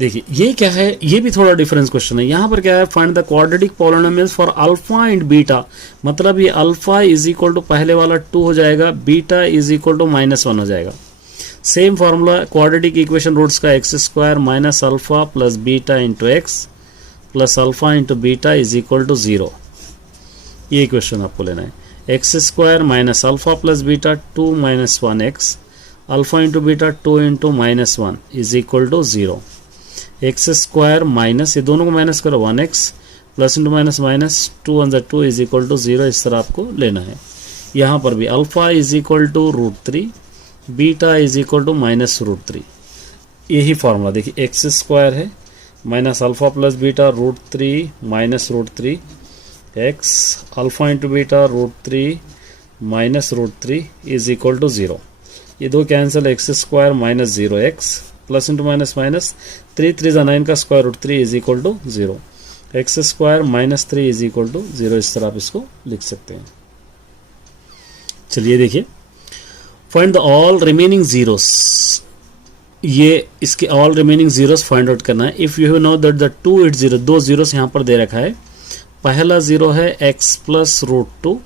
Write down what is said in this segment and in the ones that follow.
देखिए ये क्या है, ये भी थोड़ा डिफरेंस क्वेश्चन है। यहाँ पर क्या है, find the quadratic polynomials for alpha and beta, मतलब ये अल्फा इज इक्वल टू पहले वाला 2 हो जाएगा, बीटा इज इक्वल टू -1 हो जाएगा। Same formula quadratic equation roots का x² minus alpha plus beta into x plus alpha into beta is equal to 0। ये इक्वेशन आपको लेना है, x² minus alpha plus beta 2 minus 1x alpha into beta 2 into -1 is equal to 0। x² minus, ये दोनों को minus करो, 1x plus into minus minus 2 × 2 is equal to 0। इस तरह आपको लेना है। यहाँ पर भी alpha is equal to √3, beta is equal to -√3। यही फॉर्मूला देखिए, x² है minus alpha plus beta √3 minus √3 x alpha into beta √3 minus √3 is equal to 0। ये दो cancel, x² minus 0x plus into minus minus 3 3 9 का square root 3 is equal to 0। x² minus 3 is equal to 0। इस तरह आप इसको लिख सकते हैं। चलिए देखिए, find the all remaining zeros. ये इसके all remaining zeros find out करना है। If you know that the 2 8 0, दो जीरोस यहाँ पर दे रखा है। पहला जीरो है x प्लस √2,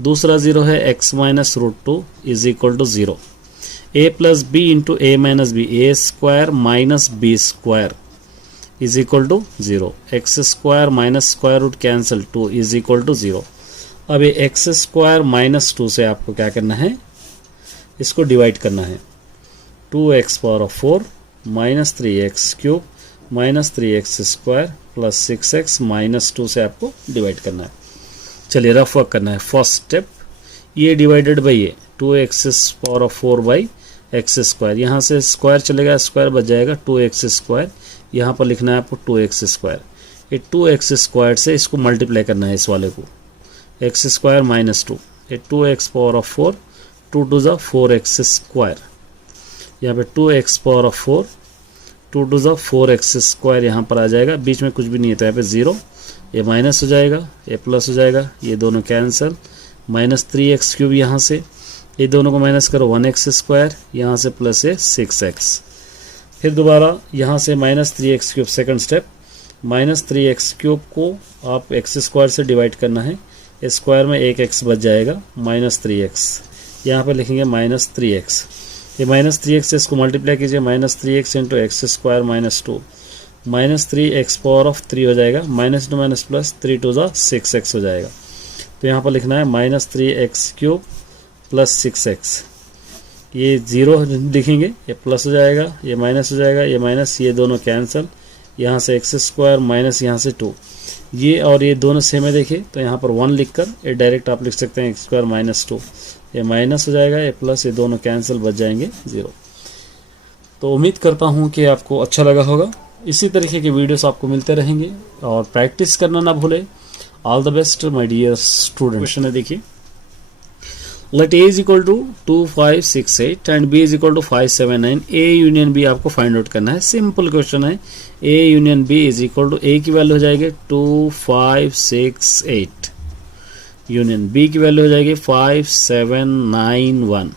दूसरा जीरो है x minus √2 is equal to 0। a plus B into A minus B, a² minus b² is equal to 0। x² minus square root cancel 2 is equal to 0। अब ये x² माइनस 2 से आपको क्या करना है, इसको डिवाइड करना है। 2x⁴ minus 3x³ minus 3x² plus 6x minus 2 से आपको डिवाइड करना है। चलिए रफ वर्क करना है। फर्स्ट स्टेप, ये डिवाइडेड बाई ये 2x⁴ बाई x², यहाँ से स्क्वायर चलेगा, स्क्वायर बच जाएगा 2x²। यहाँ पर लिखना है आपको 2x²। ये 2x² से इसको मल्टीप्लाई करना है, इस वाले को x² माइनस 2, ये 2x⁴ 2 2 ज़ा 4x²। यहाँ पे 2x⁴ 2 2 ज़ा 4x² यहाँ पर आ जाएगा। बीच में कुछ भी नहीं है तो यहाँ पे 0, ये माइनस हो जाएगा, ये प्लस हो जाएगा, ये दोनों कैंसिल। माइनस 3x³ यहाँ से, ये दोनों को माइनस करो, 1x², यहाँ से प्लस है 6x। फिर दोबारा यहाँ से minus 3x³ second step, minus 3x³ को आप x² से डिवाइड करना है। स्क्वायर में 1x बच जाएगा, माइनस 3x। यहाँ पर लिखेंगे माइनस 3x। ये माइनस 3x से इसको मल्टीप्लाई कीजिए, minus 3x into x² minus 2 minus 3x⁴ हो जाएगा, माइनस टू माइनस प्लस 3 2 ज़ा 6x हो जाएगा। तो यहाँ पर लिखना है माइनस 3x³ प्लस 6x। ये 0 लिखेंगे, ये प्लस हो जाएगा, ये माइनस हो जाएगा, ये माइनस, ये दोनों कैंसिल। यहाँ से x² माइनस यहाँ से 2, ये और ये दोनों सेम है देखिए, तो यहाँ पर 1 लिखकर ये डायरेक्ट आप लिख सकते हैं x² माइनस 2। ये माइनस हो जाएगा, ये प्लस, ये दोनों कैंसिल, बच जाएंगे 0। तो उम्मीद करता हूँ कि आपको अच्छा लगा होगा। इसी तरीके के वीडियोस आपको मिलते रहेंगे और प्रैक्टिस करना ना भूलें। All the best my dear student. Question है देखिए, let a is equal to 2 5 6 8 and b is equal to 5 7 9। a union b आपको फाइंड आउट करना है। सिंपल क्वेश्चन है। a union b is equal to a की value हो जाएगी 2 5 6 8, union b की वैल्यू हो जाएगी 5 7 9 1।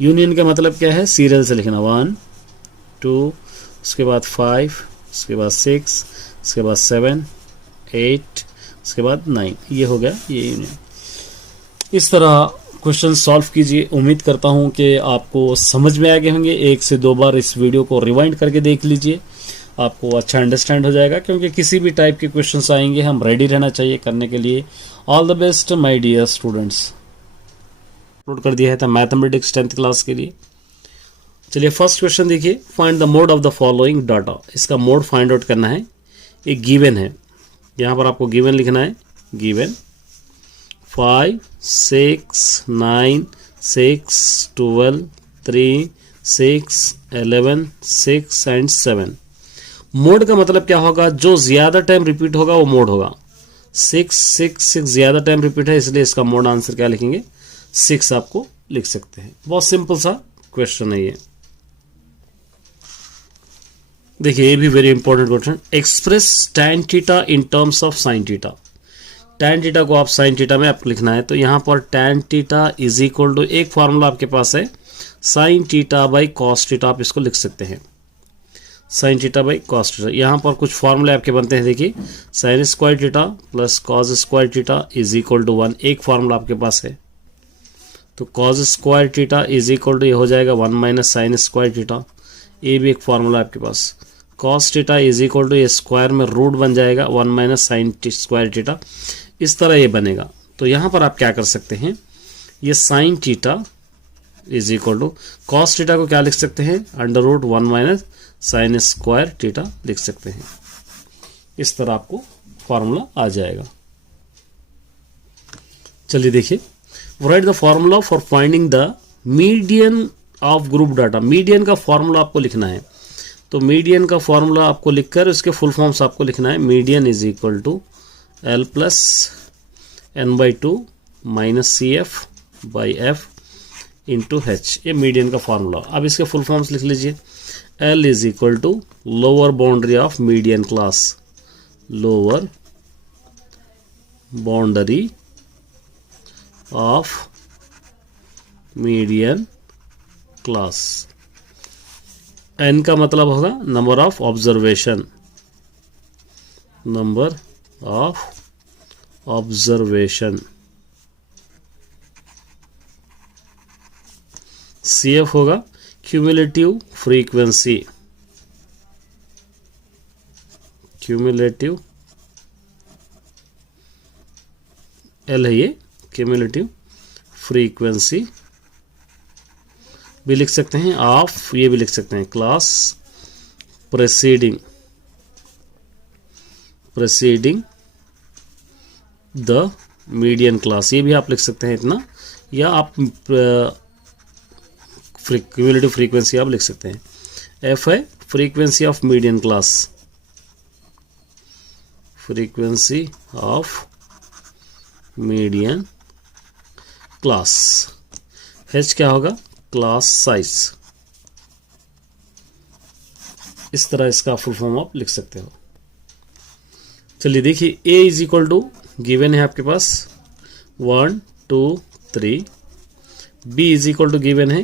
यूनियन का मतलब क्या है, सीरियल से लिखना, 1 2, उसके बाद 5, उसके बाद 6, उसके बाद 7 8, उसके बाद 9। ये हो गया ये यूनियन। इस तरह क्वेश्चन सॉल्व कीजिए। उम्मीद करता हूं कि आपको समझ में आ गए होंगे। 1 से 2 बार इस वीडियो को रिवाइंड करके देख लीजिए, आपको अच्छा अंडरस्टैंड हो जाएगा, क्योंकि किसी भी टाइप के क्वेश्चंस आएंगे हम रेडी रहना चाहिए करने के लिए। All the best my dear students. Upload कर दिया है था मैथमेटिक्स 10th क्लास के लिए। चलिए फर्स्ट क्वेश्चन देखिए, find the mode of the following data. इसका मोड फाइंड आउट करना है। एक गिवन है, यहाँ पर आपको गिवन लिखना है। Given 5 6 9 6 12 3 6 11 6 and 7। मोड का मतलब क्या होगा, जो ज्यादा टाइम रिपीट होगा वो मोड होगा। 6 6 6 ज्यादा टाइम रिपीट है, इसलिए इसका मोड आंसर क्या लिखेंगे, 6 आपको लिख सकते हैं। बहुत सिंपल सा क्वेश्चन है ये। देखिए ये भी very important question. Express tan theta in terms of sin theta. tan theta को आप sin थीटा में आपको लिखना है, तो यहाँ पर tan theta is equal to, एक फॉर्मूला आपके पास है sin theta by cos theta, आप इसको लिख सकते हैं। Sine theta by cos theta. यहाँ पर कुछ फॉर्मूले आपके बनते हैं, देखिए sine square theta plus cos square theta is equal to 1, एक फॉर्मूला आपके पास है। तो cos square theta is equal to ये हो जाएगा 1 माइनस साइन स्क्वायर थीटा, ये भी एक फॉर्मूला आपके पास। Cos theta is equal to ये स्क्वायर में रूट बन जाएगा 1 माइनस साइन स्क्वायर थीटा, इस तरह ये बनेगा। तो यहाँ पर आप क्या कर सकते हैं, ये sine theta is equal to cos theta को क्या लिख सकते हैं, under root 1 minus sine square theta लिख सकते हैं। इस तरह आपको फॉर्मूला आ जाएगा। चलिए देखिए, right the formula for finding the median of group data. Median का फॉर्मूला आपको लिखना है, तो मीडियन का फॉर्मूला आपको लिखकर उसके फुल फॉर्म्स आपको लिखना है। Median is equal to L plus N by two minus C F by F into H, ये मीडियन का फॉर्मूला। अब इसके फुल फॉर्म्स लिख लीजिए। L is equal to lower boundary of median class, lower boundary of median class. N का मतलब होगा number of observation, number of observation. C F होगा क्यूमुलेटिव फ्रीक्वेंसी, क्यूमुलेटिव एल है ये क्यूमुलेटिव फ्रीक्वेंसी भी लिख सकते हैं, ऑफ ये भी लिख सकते हैं क्लास प्रेसीडिंग द मीडियन क्लास, ये भी आप लिख सकते हैं इतना, या आप क्यूमुलेटिव फ्रीक्वेंसी आप लिख सकते हैं। एफ है frequency of median class, frequency of median class. H क्या होगा, क्लास साइज। इस तरह इसका फुल फॉर्म आप लिख सकते हो। चलिए देखिए, A is equal to given है आपके पास 1 2 3, B is equal to given है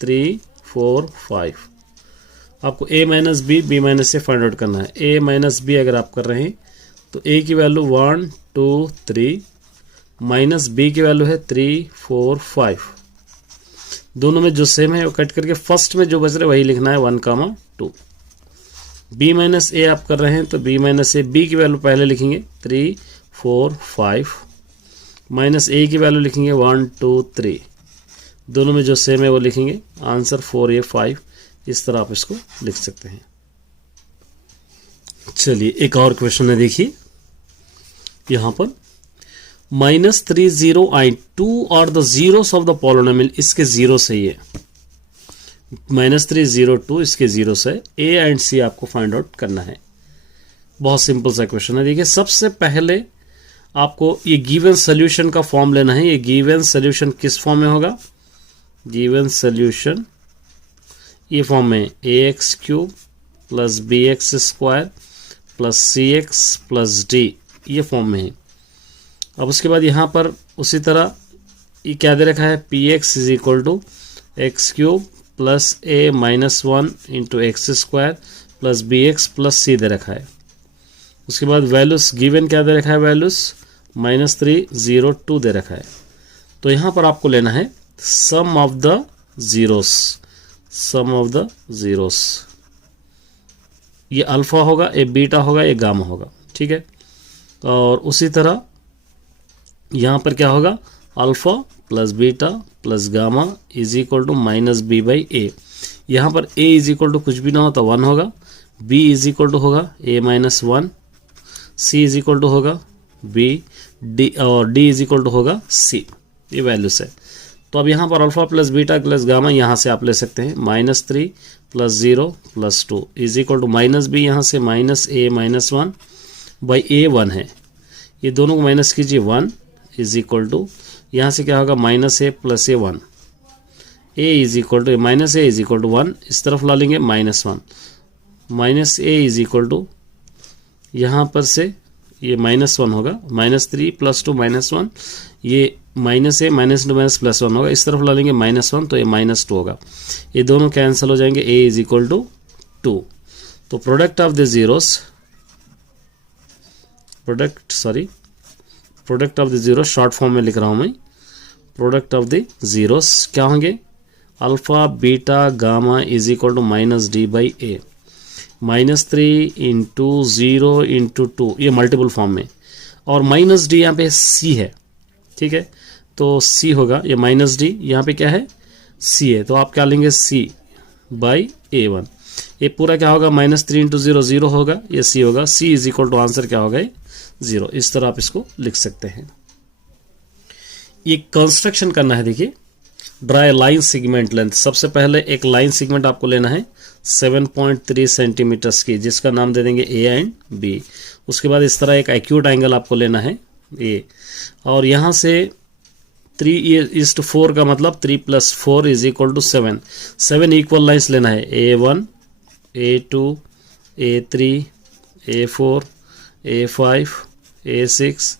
3 4 5। आपको a minus B, B minus से फाइंड आउट करना है। a माइनस बी अगर आप कर रहे हैं तो a की वैल्यू 1 2 3 माइनस b की वैल्यू है 3 4 5। दोनों में जो सेम है वो कट करके फर्स्ट में जो बच रहे वही लिखना है 1 2। b माइनस ए आप कर रहे हैं तो b माइनस ए, b की वैल्यू पहले लिखेंगे 3 4 5 माइनस a की वैल्यू लिखेंगे 1 2 3। दोनों में जो सेम है वो लिखेंगे, आंसर 4a 5। इस तरह आप इसको लिख सकते हैं। चलिए एक और क्वेश्चन है, देखिए यहां पर -3 0 and 2 are the zeros of the polynomial, इसके जीरो सही है। -3 0 2 इसके जीरो से ए एंड सी आपको फाइंड आउट करना है। बहुत सिंपल सा क्वेश्चन है। देखिए सबसे पहले आपको ये गिवन सोल्यूशन का फॉर्म लेना है। ये गिवन सोल्यूशन किस फॉर्म में होगा, गिवन सोल्यूशन ये फॉर्म में ax cube plus bx square plus cx plus d, ये फॉर्म में है। अब उसके बाद यहाँ पर उसी तरह ये क्या दे रखा है, px is equal to x cube plus a minus 1 into x square plus bx plus c दे रखा है। उसके बाद वैल्यूज गिवन क्या दे रखा है, वैल्यूज -3 0 2 दे रखा है। तो यहाँ पर आपको लेना है sum of the zeros, sum of the zeros. ये अल्फा होगा, ये बीटा होगा, ये गामा होगा, ठीक है। और उसी तरह यहाँ पर क्या होगा, alpha plus beta plus gamma is equal to minus b by a. यहाँ पर a इज इक्वल टू कुछ भी ना हो तो 1 होगा, b इज इक्वल टू होगा a minus 1, c is equal to होगा b, d और d इज इक्वल टू होगा c। ये वैल्यूज है। तो अब यहाँ पर alpha plus beta plus gamma यहाँ से आप ले सकते हैं -3 plus 0 plus 2 is equal to minus B, यहाँ से minus A minus 1 by A 1 है। ये दोनों को माइनस कीजिए 1 इज इक्वल टू यहाँ से क्या होगा minus A plus A 1, A is equal to minus A is equal to 1, इस तरफ ला लेंगे -1 minus A is equal to यहाँ पर से ये -1 होगा, -3 प्लस 2 -1, ये minus A minus two minus plus 1 होगा, इस तरफ ला लेंगे -1 तो ये -2 होगा। ये दोनों कैंसिल हो जाएंगे, a इज इक्वल टू 2। तो product of the zero short form में लिख रहा हूं मैं। प्रोडक्ट ऑफ द जीरोस क्या होंगे, alpha beta gamma is equal to minus D by A, -3 into 0 into 2, ये मल्टीपल फॉर्म में, और माइनस डी यहाँ पे सी है, ठीक है, तो सी होगा, ये माइनस डी यहाँ पे क्या है सी है, तो आप क्या लेंगे सी बाई A1, ये पूरा क्या होगा -3 इंटू 0 0 होगा, ये सी होगा, सी इज इक्वल टू आंसर क्या होगा 0। इस तरह आप इसको लिख सकते हैं। ये कंस्ट्रक्शन करना है, देखिए ड्राई लाइन सेगमेंट लेंथ, सबसे पहले एक लाइन सेगमेंट आपको लेना है 7.3 सेंटीमीटर्स की, जिसका नाम दे देंगे A एंड B। उसके बाद इस तरह एक एक्यूट एंगल आपको लेना है A, और यहाँ से 3:4 का मतलब 3 + 4 is equal to 7, 7 equal lines लेना है, A1 A2 A3 A4 A5 A6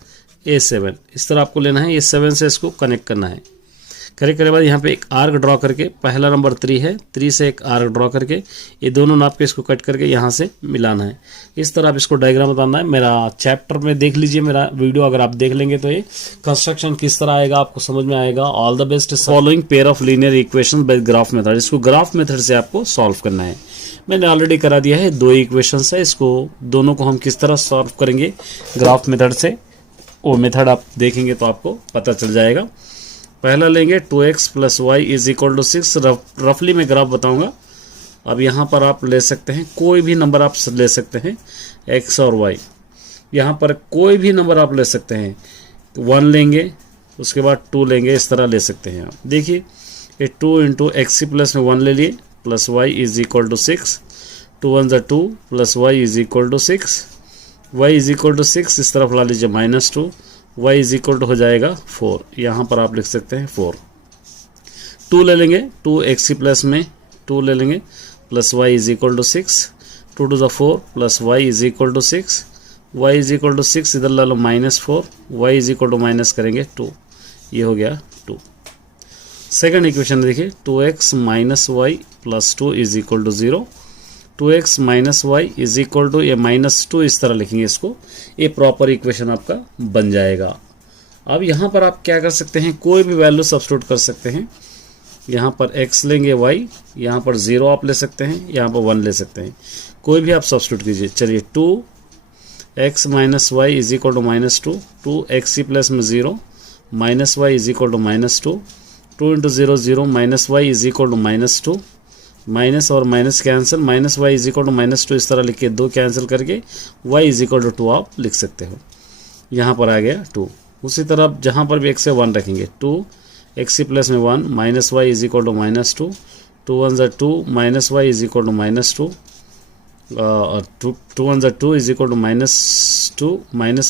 A7, इस तरह आपको लेना है। ये 7 से इसको कनेक्ट करना है। कनेक्ट करने के बाद यहाँ पे एक आर्क ड्रॉ करके, पहला नंबर 3 है, 3 से एक आर्क ड्रॉ करके ये दोनों नाप के इसको कट करके यहाँ से मिलाना है। इस तरह आप इसको डायग्राम बताना है। मेरा चैप्टर में देख लीजिए, मेरा वीडियो अगर आप देख लेंगे तो ये कंस्ट्रक्शन किस तरह आएगा आपको समझ में आएगा। All the best. Following pair of linear equation by graph method, इसको ग्राफ मेथड से आपको सॉल्व करना है। मैंने ऑलरेडी करा दिया है, 2 इक्वेशन है, इसको दोनों को हम किस तरह सॉल्व करेंगे ग्राफ मेथड से, वो मेथड आप देखेंगे तो आपको पता चल जाएगा। पहला लेंगे 2x + y is equal to 6, रफली मैं ग्राफ बताऊंगा। अब यहाँ पर आप ले सकते हैं कोई भी नंबर आप ले सकते हैं, x और y, यहाँ पर कोई भी नंबर आप ले सकते हैं। 1 लेंगे, उसके बाद 2 लेंगे, इस तरह ले सकते हैं आप। देखिए ये 2 × x प्लस में 1 ले लिए, plus y is equal to 6, 2 1 = 2 plus y is equal to 6, y is equal to 6 इस तरफ ला लीजिए -2, y इज इक्वल टू हो जाएगा 4, यहाँ पर आप लिख सकते हैं 4। 2 ले लेंगे, 2x प्लस में 2 ले लेंगे, plus y is equal to 6, 2 × 2 = 4 plus y is equal to 6, y is equal to 6 इधर ला लो -4, y is equal to minus करेंगे 2, ये हो गया 2। सेकंड इक्वेशन देखिए 2x - y + 2 is equal to 0, 2x - y is equal to ये -2 इस तरह लिखेंगे इसको, ये प्रॉपर इक्वेशन आपका बन जाएगा। अब यहाँ पर आप क्या कर सकते हैं, कोई भी वैल्यू सब्स्टिट्यूट कर सकते हैं। यहाँ पर x लेंगे, y, यहाँ पर 0 आप ले सकते हैं, यहाँ पर 1 ले सकते हैं, कोई भी आप सब्स्टिट्यूट कीजिए। चलिए 2x - y is equal to -2, 2x plus में 0 -y is equal to -2, 2 × 0 0 -y is equal to -2, minus और minus cancel, -y is equal to -2 इस तरह लिख के 2 कैंसिल करके y इज इक्वल टू 2 आप लिख सकते हो। यहाँ पर आ गया 2। उसी तरह जहाँ पर भी x से 1 रखेंगे, 2x प्लस में 1 -y is equal to -2, 2 1 = 2 -y is equal to -2, 2 1 = 2 is equal to -2,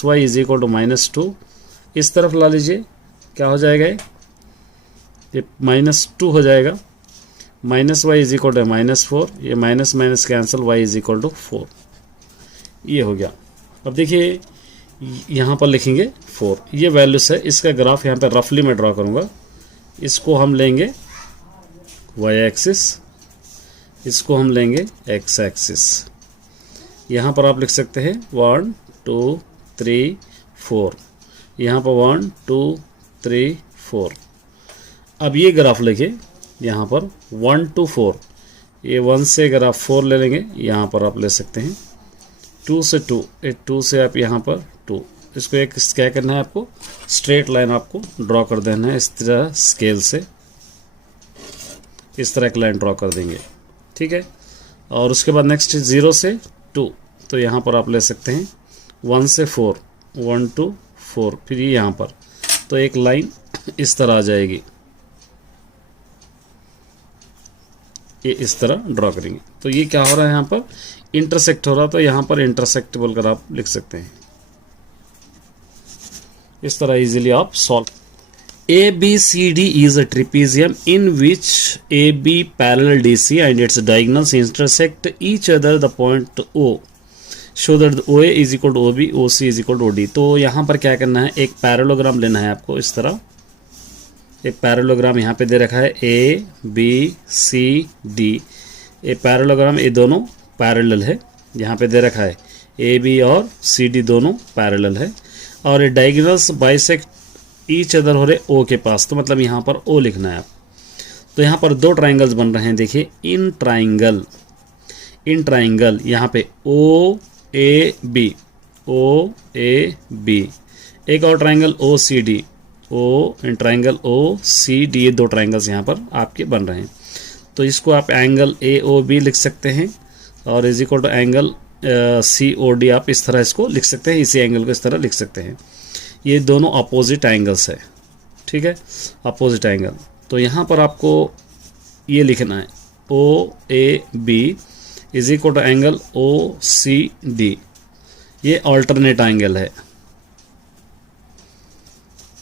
-y is equal to -2 इस तरफ ला लीजिए, क्या हो जाएगा ये -2 हो जाएगा, -y इज इक्वल टू -4, ये minus minus cancel, y is equal to 4, ये हो गया। अब देखिए यहाँ पर लिखेंगे 4, ये वैल्यूज है। इसका ग्राफ यहाँ पे रफली मैं ड्रॉ करूँगा। इसको हम लेंगे y एक्सिस, इसको हम लेंगे x एक्सिस। यहाँ पर आप लिख सकते हैं 1 2 3 4, यहाँ पर 1 2 3 4। अब ये ग्राफ लिखिए, यहाँ पर 1 to 4, ये 1 से अगर आप 4 ले लेंगे, यहाँ पर आप ले सकते हैं 2 से 2, 2 से आप यहाँ पर 2, इसको एक क्या करना है आपको, स्ट्रेट लाइन आपको ड्रॉ कर देना है इस तरह स्केल से, इस तरह एक लाइन ड्रॉ कर देंगे, ठीक है। और उसके बाद नेक्स्ट 0 से 2, तो यहाँ पर आप ले सकते हैं 1 से 4, 1 to 4, फिर ये यहाँ पर, तो एक लाइन इस तरह आ जाएगी, ये इस तरह ड्रॉ करेंगे। तो ये क्या हो रहा है, यहाँ पर इंटरसेक्ट हो रहा, तो यहाँ पर इंटरसेक्ट बोलकर आप लिख सकते हैं। इस तरह इजीली आप solve. ABCD is a trapezium in which AB parallel DC and its diagonals intersect each other the point O. Show that OA is equal to OB, OC is equal to OD। तो यहाँ पर क्या करना है, एक parallelogram लेना है आपको। इस तरह एक पैरेललोग्राम यहाँ पे दे रखा है A B C D, ये पैरेललोग्राम, ये दोनों पैरेलल है, यहाँ पे दे रखा है ए बी और सी डी दोनों पैरेलल है, और ये डायगोनल्स बाइसेक्ट ईच अदर हो रहे ओ के पास, तो मतलब यहाँ पर ओ लिखना है आप। तो यहाँ पर दो ट्राइंगल्स बन रहे हैं, देखिए इन ट्राइंगल यहाँ पे ओ ए बी, एक और triangle O C D, in triangle O C D, ये दो ट्राइंगल्स यहाँ पर आपके बन रहे हैं। तो इसको आप एंगल ए ओ बी लिख सकते हैं, और is equal to angle C O D, आप इस तरह इसको लिख सकते हैं, इसी एंगल को इस तरह लिख सकते हैं। ये दोनों अपोजिट एंगल्स है, ठीक है, अपोजिट एंगल। तो यहाँ पर आपको ये लिखना है O A B is equal to angle O C D, ये अल्टरनेट एंगल है।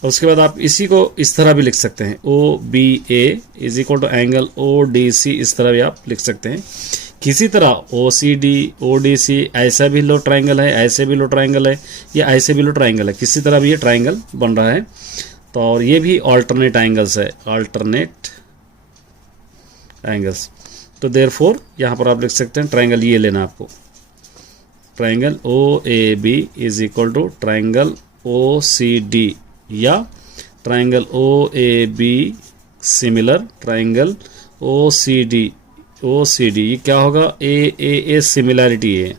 उसके बाद आप इसी को इस तरह भी लिख सकते हैं, O B A is equal to angle O D C, इस तरह भी आप लिख सकते हैं। किसी तरह ओ सी डी ओ डी सी, ऐसा भी लो ट्राइंगल है, ऐसे भी लो ट्राइंगल है, या ऐसे भी लो ट्राइंगल है, किसी तरह भी ये ट्राइंगल बन रहा है। तो और ये भी अल्टरनेट एंगल्स है, अल्टरनेट एंगल्स। तो देयरफॉर यहाँ पर आप लिख सकते हैं ट्राइंगल ये लेना आपको, triangle O A B is equal to triangle O C D, या triangle O A B similar triangle O C D, ये क्या होगा, ए सिमिलैरिटी है,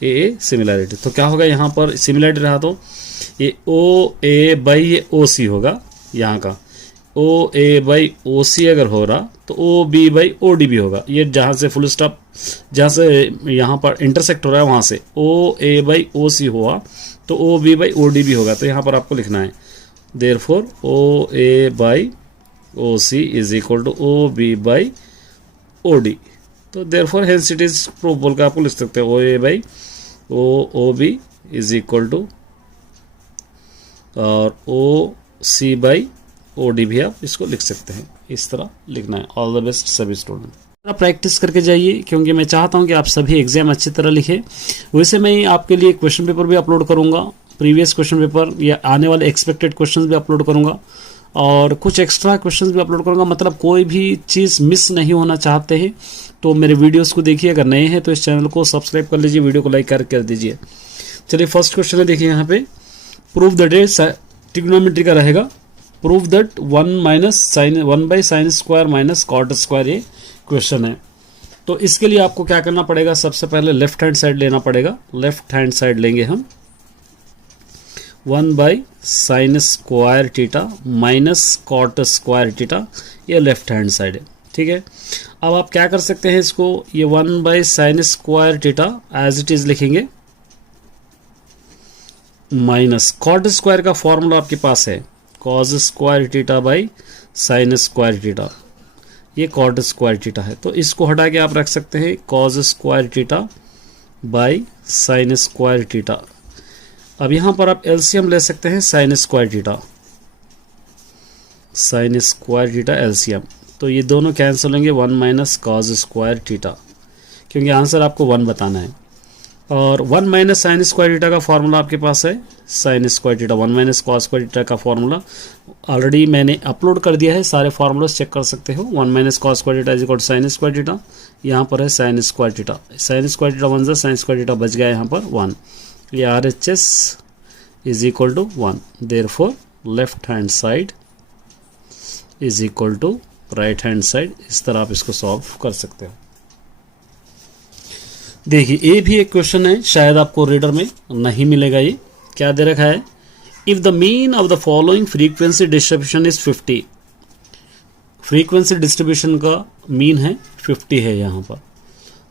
ए सिमिलैरिटी। तो क्या होगा यहाँ पर सिमिलैरिटी रहा, तो ये ओ ए बाई ये ओ सी होगा, यहाँ का ओ ए बाई ओ सी अगर हो रहा तो O B by O D भी होगा। ये जहाँ से फुल स्टॉप, जहाँ से यहाँ पर इंटरसेक्ट हो रहा है वहाँ से ओ ए बाई ओ सी हुआ तो O B by O D भी होगा। तो यहाँ पर आपको लिखना है therefore O A by O C is equal to O B by O D. तो therefore hence it is proof बोल के आपको लिख सकते हैं O A by O B is equal to और O C by O D भी आप इसको लिख सकते हैं, इस तरह लिखना है। ऑल द बेस्ट सभी स्टूडेंट, प्रैक्टिस करके जाइए, क्योंकि मैं चाहता हूं कि आप सभी एग्जाम अच्छी तरह लिखें। वैसे मैं आपके लिए क्वेश्चन पेपर भी अपलोड करूंगा, प्रीवियस क्वेश्चन पेपर या आने वाले एक्सपेक्टेड क्वेश्चन भी अपलोड करूंगा, और कुछ एक्स्ट्रा क्वेश्चन भी अपलोड करूंगा। मतलब कोई भी चीज़ मिस नहीं होना चाहते हैं तो मेरे वीडियोस को देखिए, अगर नए हैं तो इस चैनल को सब्सक्राइब कर लीजिए, वीडियो को लाइक कर दीजिए। चलिए फर्स्ट क्वेश्चन है, देखिए यहाँ पे प्रूफ दैट ट्रिग्नोमेट्री का रहेगा, proof that 1 by sine square minus cot square, ये क्वेश्चन है। तो इसके लिए आपको क्या करना पड़ेगा, सबसे पहले लेफ्ट हैंड साइड लेना पड़ेगा। लेफ्ट हैंड साइड लेंगे हम 1 by sine square theta minus cot square theta, ये लेफ्ट हैंड साइड है, ठीक है। अब आप क्या कर सकते हैं, इसको ये 1 by sine square theta as it is लिखेंगे, माइनस कॉट स्क्वायर का फॉर्मूला आपके पास है cos square theta by sine square theta, ये कॉट स्क्वायर थीटा है। तो इसको हटा के आप रख सकते हैं cos square theta by sine square theta. अब यहाँ पर आप एलसीएम ले सकते हैं sine square theta, sine square theta LCM. तो ये दोनों कैंसिल होंगे, 1 माइनस कॉस स्क्वायर थीटा, क्योंकि आंसर आपको 1 बताना है। और 1 माइनस साइन स्क्वायर थीटा का फॉर्मूला आपके पास है sine square theta, 1 minus cos square theta का फॉर्मूला ऑलरेडी मैंने अपलोड कर दिया है, सारे फार्मूलास चेक कर सकते हो। 1 minus cos square theta is equal to sine square theta, यहाँ पर है sine square theta, sine square theta 1 sine square theta बच गया यहाँ पर 1, ये RHS is equal to 1। Therefore left hand side is equal to right hand side, इस तरह आप इसको सॉल्व कर सकते हो। देखिए ये भी एक क्वेश्चन है, शायद आपको रीडर में नहीं मिलेगा। ये क्या दे रखा है, if the mean of the following frequency distribution is 50, frequency distribution का मीन है 50 है यहाँ पर।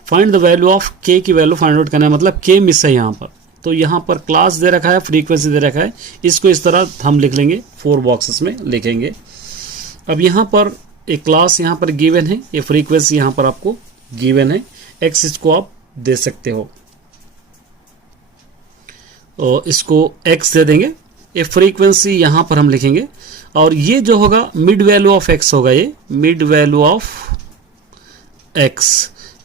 फाइंड द वैल्यू ऑफ के की वैल्यू फाइंड आउट करना है, मतलब के मिस है यहाँ पर। तो यहाँ पर क्लास दे रखा है, फ्रीक्वेंसी दे रखा है, इसको इस तरह हम लिख लेंगे, 4 बॉक्सेस में लिखेंगे। अब यहाँ पर एक क्लास यहाँ पर गिवन है, ये फ्रीक्वेंसी यहाँ पर आपको गिवन है, एक्स इसको आप दे सकते हो, और इसको x दे देंगे, ये फ्रीक्वेंसी यहां पर हम लिखेंगे। और ये जो होगा मिड वैल्यू ऑफ x होगा, ये मिड वैल्यू ऑफ x,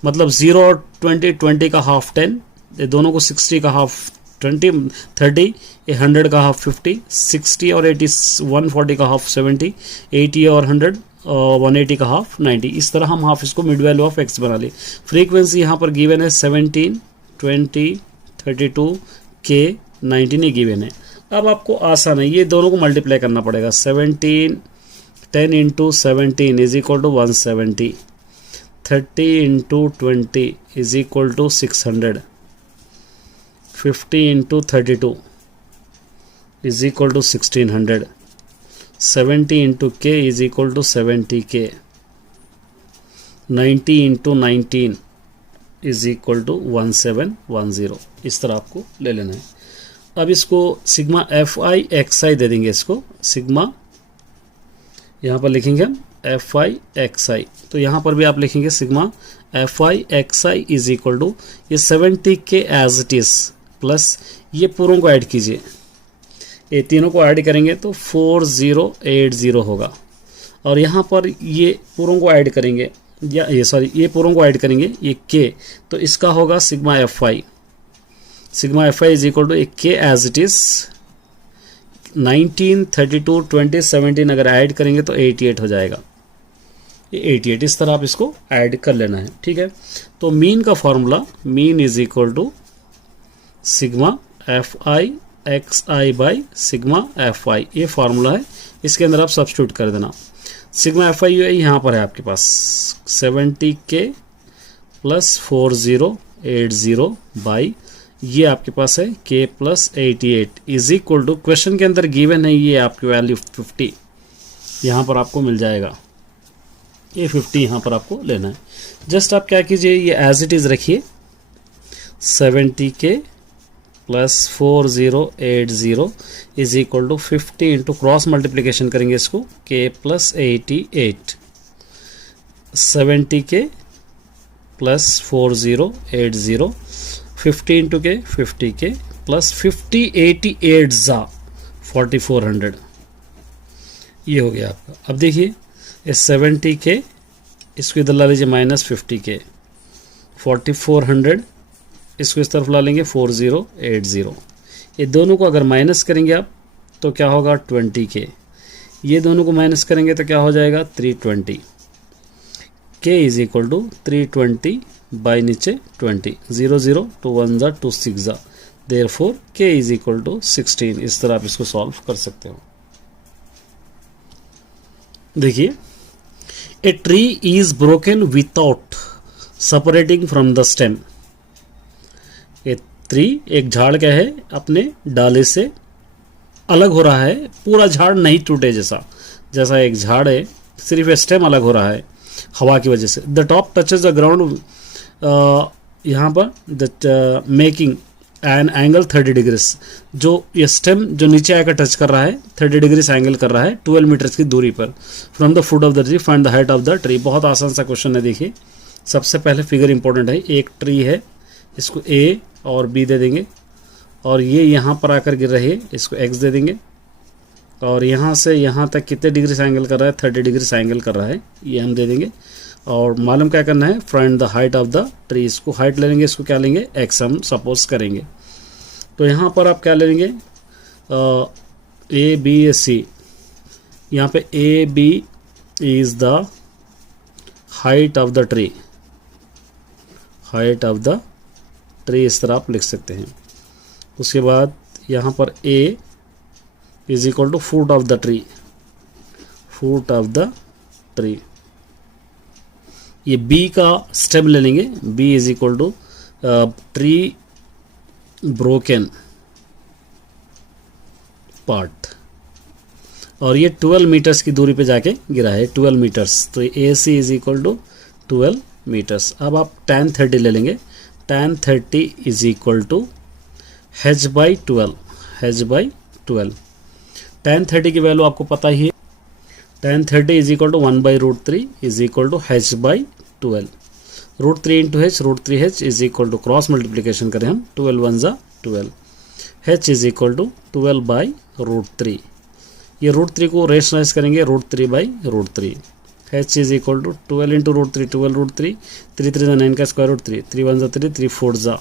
मतलब 0 और 20 का हाफ 10, ये दोनों को 60 का हाफ 20 30, ये 100 का हाफ 50, 60 और 80 140 का हाफ 70, 80 और 100 180 का हाफ 90, इस तरह हम हाफ इसको मिड वैल्यू ऑफ एक्स बना ली। फ्रीक्वेंसी यहाँ पर गिवन है 17, 20, 32, के 19 गिवन है। अब आपको आसान है, ये दोनों को मल्टीप्लाई करना पड़ेगा। 17 10 into 17 is equal to 170, 30 into 20 is equal to 600, 50 into 32 is equal to 1600, 70 into K is equal to 70 K, 90 into 19 is equal to 1710। इस तरह आपको ले लेना है। अब इसको सिग्मा एफ आई एक्स आई दे देंगे, इसको सिग्मा यहाँ पर लिखेंगे हम एफ आई एक्स आई, तो यहाँ पर भी आप लिखेंगे sigma F I X I is equal to ये 70 के एज इट इज प्लस ये पूरों को ऐड कीजिए, ये तीनों को ऐड करेंगे तो 4080 होगा। और यहाँ पर ये पूरों को ऐड करेंगे, या ये पूरों को ऐड करेंगे ये के, तो इसका होगा sigma F I is equal to एक के एज इट इज 19, 32, 20, 17 अगर ऐड करेंगे तो 88 हो जाएगा, ये 88। इस तरह आप इसको ऐड कर लेना है, ठीक है। तो मीन का formula, mean is equal to sigma F I X I by sigma F I, ये फार्मूला है, इसके अंदर आप सब्स्टिट्यूट कर देना। सिग्मा एफ आई यहाँ पर है आपके पास 70 के प्लस 4080 बाई ये आपके पास है K plus 88 is equal to, question के अंदर गिवन है ये आपकी वैल्यू 50, यहाँ पर आपको मिल जाएगा ये 50, यहाँ पर आपको लेना है। जस्ट आप क्या कीजिए, ये एज इट इज रखिए 70 K plus 4080 is equal to 50 into cross multiplication करेंगे इसको के प्लस 88, 70 के प्लस 4080 50 इंटू के 50 के प्लस 5088 जा 4400, ये हो गया आपका। अब देखिए इस 70 के इसको इधर ला लीजिए माइनस 50 के, 4400 इसको इस तरफ ला लेंगे 4080, ये दोनों को अगर माइनस करेंगे आप तो क्या होगा 20 के, ये दोनों को माइनस करेंगे तो क्या हो जाएगा 320 के इज इक्वल टू 320 बाई नीचे 20, 00 2 1 जा 2 6 जा, देयरफॉर के इज इक्वल टू 16। इस तरह आप इसको सॉल्व कर सकते हो। देखिए a tree is broken without separating from the stem, ये ट्री एक झाड़ क्या है अपने डाले से अलग हो रहा है, पूरा झाड़ नहीं टूटे, जैसा एक झाड़ है सिर्फ स्टेम अलग हो रहा है हवा की वजह से। The top touches the ground, यहाँ पर the making an angle 30 degrees, जो ये स्टेम जो नीचे आकर टच कर रहा है 30 डिग्रीज एंगल कर रहा है 12 मीटर्स की दूरी पर from the foot of the tree, find the height of the tree. बहुत आसान सा क्वेश्चन है। देखिए सबसे पहले फिगर इंपॉर्टेंट है, एक ट्री है इसको ए और बी दे देंगे, और ये यहाँ पर आकर गिर रही है इसको एक्स दे देंगे, और यहाँ से यहाँ तक कितने डिग्री एंगल कर रहा है 30 डिग्री एंगल कर रहा है, ये हम दे देंगे। और मालूम क्या करना है, find the height of the tree, इसको हाइट ले लेंगे, इसको क्या लेंगे एक्स हम सपोज करेंगे। तो यहाँ पर आप क्या ले लेंगे ए बी सी, यहाँ पे A B is the height of the tree, height of the tree इस तरह आप लिख सकते हैं। उसके बाद यहाँ पर a is equal to foot of the tree, foot of the tree. ये बी का स्टेम ले लेंगे, b is equal to tree broken part, और ये 12 मीटर्स की दूरी पे जाके गिरा है 12 मीटर्स, तो A C is equal to 12 metres. अब आप tan 30 ले लेंगे, tan 30 is equal to h by 12, h by 12। tan 30 की वैल्यू आपको पता ही है, tan 30 is equal to 1 by root 3 is equal to h by 12, root 3 into h, root 3h is equal to cross multiplication करें हम 12 1 जा 12, h is equal to 12 by root 3, ये root 3 को rationalize करेंगे root 3 by root 3, h is equal to 12 into root 3, 12 root 3, 3 3 9 का square root 3, 3 1 जा 3, 3 4 जा,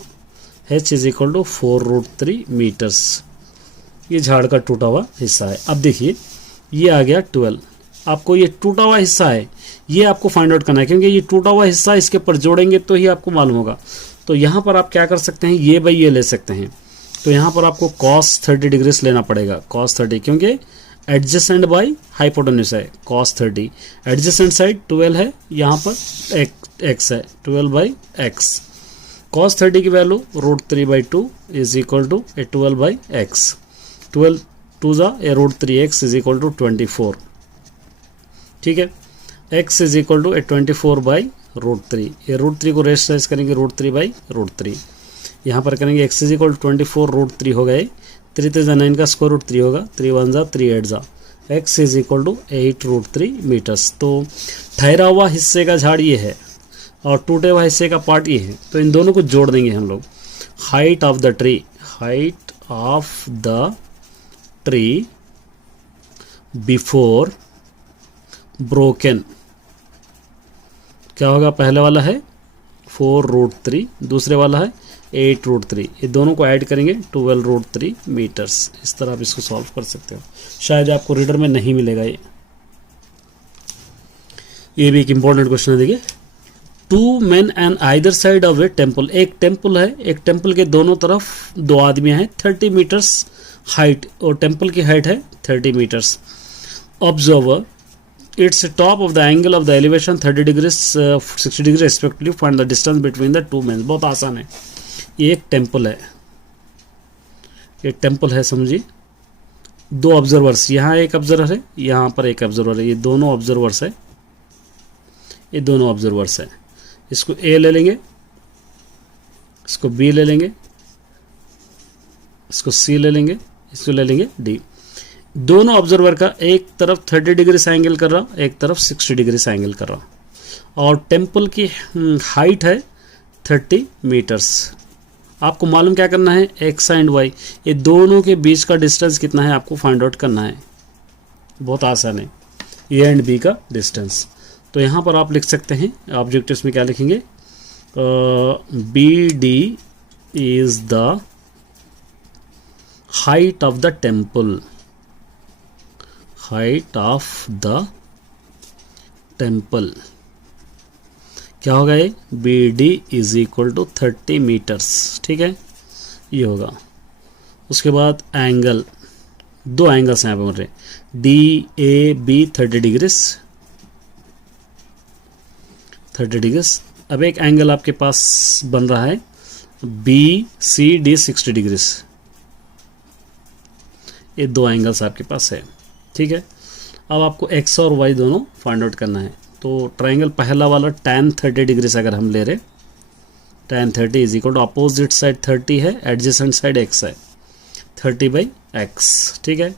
h is equal to 4 root 3 metres. ये झाड़ का टूटा हुआ हिस्सा है। अब देखिए ये आ गया 12। आपको ये टूटा हुआ हिस्सा है, ये आपको फाइंड आउट करना है, क्योंकि ये टूटा हुआ हिस्सा इसके ऊपर जोड़ेंगे तो ही आपको मालूम होगा। तो यहाँ पर आप क्या कर सकते हैं, ये बाई ये ले सकते हैं। तो यहाँ पर आपको cos 30 डिग्रीज लेना पड़ेगा, cos 30, क्योंकि एडजेसेंट बाई हाइपोटेन्यूज है cos 30, एडजेसेंट साइड 12 है, यहाँ पर x है 12 बाई एक्स। cos 30 की value √3/2 is equal to 12 by X, 12 2 ज़ा √3x इज इक्वल टू 24, ठीक है। x is equal to 24 by √3, ये √3 को रेशनलाइज करेंगे √3 बाई √3, यहाँ पर करेंगे x इज इक्वल टू 24 √3 हो गए, 3 3 9 का स्क्वायर रूट 3 होगा, 3 1 ज़ा 3 8 ज़ा, x is equal to 8√3 metres. तो ठहरा हुआ हिस्से का झाड़ ये है और टूटे हुआ हिस्से का पार्ट ये है, तो इन दोनों को जोड़ देंगे हम लोग। Height of the tree, height of the tree before broken, क्या होगा, पहले वाला है 4√3, दूसरे वाला है 8√3, ये दोनों को ऐड करेंगे 12√3 मीटर्स। इस तरह आप इसको सॉल्व कर सकते हो, शायद आपको रीडर में नहीं मिलेगा ये भी एक इंपॉर्टेंट क्वेश्चन है। देखिए, 2 men and either side of A temple, एक टेम्पल है, एक टेम्पल के दोनों तरफ 2 आदमी हैं, 30 मीटर्स हाइट, और टेम्पल की हाइट है 30 metres. Observer its top of the angle of the elevation 30 degrees 60 degree respectively, find the distance between the 2 men। बहुत आसान है, ये एक टेम्पल है, ये टेम्पल है समझिए, 2 ऑब्जर्वर्स, यहाँ एक ऑब्जर्वर है, यहाँ पर एक ऑब्जर्वर है, ये दोनों ऑब्जर्वर्स है, ये दोनों ऑब्जर्वर्स है। इसको A ले लेंगे, इसको B ले लेंगे, इसको C ले लेंगे, इसको ले लेंगे D। दोनों ऑब्जर्वर का एक तरफ 30 डिग्री से एंगल कर रहा, एक तरफ 60 डिग्री से एंगल कर रहा, और टेम्पल की हाइट है 30 मीटर्स। आपको मालूम क्या करना है, एक्स एंड वाई, ये दोनों के बीच का डिस्टेंस कितना है आपको फाइंड आउट करना है, बहुत आसान है, ए एंड बी का डिस्टेंस। तो यहाँ पर आप लिख सकते हैं ऑब्जेक्टिव्स में क्या लिखेंगे, B D is the height of the temple, height of the temple, क्या होगा ये, B D is equal to 30 metres, ठीक है, ये होगा। उसके बाद एंगल, 2 एंगल्स हैं यहाँ पे बन रहे, D A B 30 degrees, 30 degrees. अब एक एंगल आपके पास बन रहा है बी सी डी 60 डिग्रीज, ये 2 एंगल्स आपके पास है, ठीक है। अब आपको एक्स और वाई दोनों फाइंड आउट करना है। तो ट्रायंगल पहला वाला tan 30 डिग्री से अगर हम ले रहे, tan 30 is equal to opposite side 30 है, एडजेसेंट साइड x है, 30 बाई एक्स, ठीक है।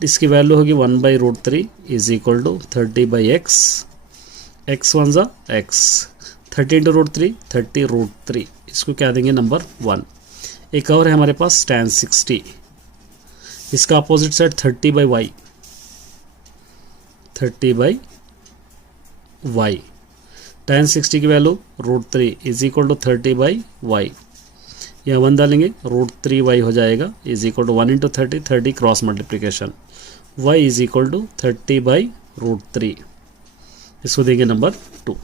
इसकी वैल्यू होगी 1/√3 is equal to 30 by X, X 1 ज़ा एक्स, 30 इंटू √3 30√3, इसको क्या देंगे नंबर 1। एक और है हमारे पास tan 60, इसका opposite side 30 by Y, 30 by Y, tan 60 की value √3 is equal to 30 by Y, यहाँ 1 डालेंगे √3y हो जाएगा is equal to 1 into 30, 30 cross multiplication, y is equal to 30 by √3, इसको देंगे नंबर 2।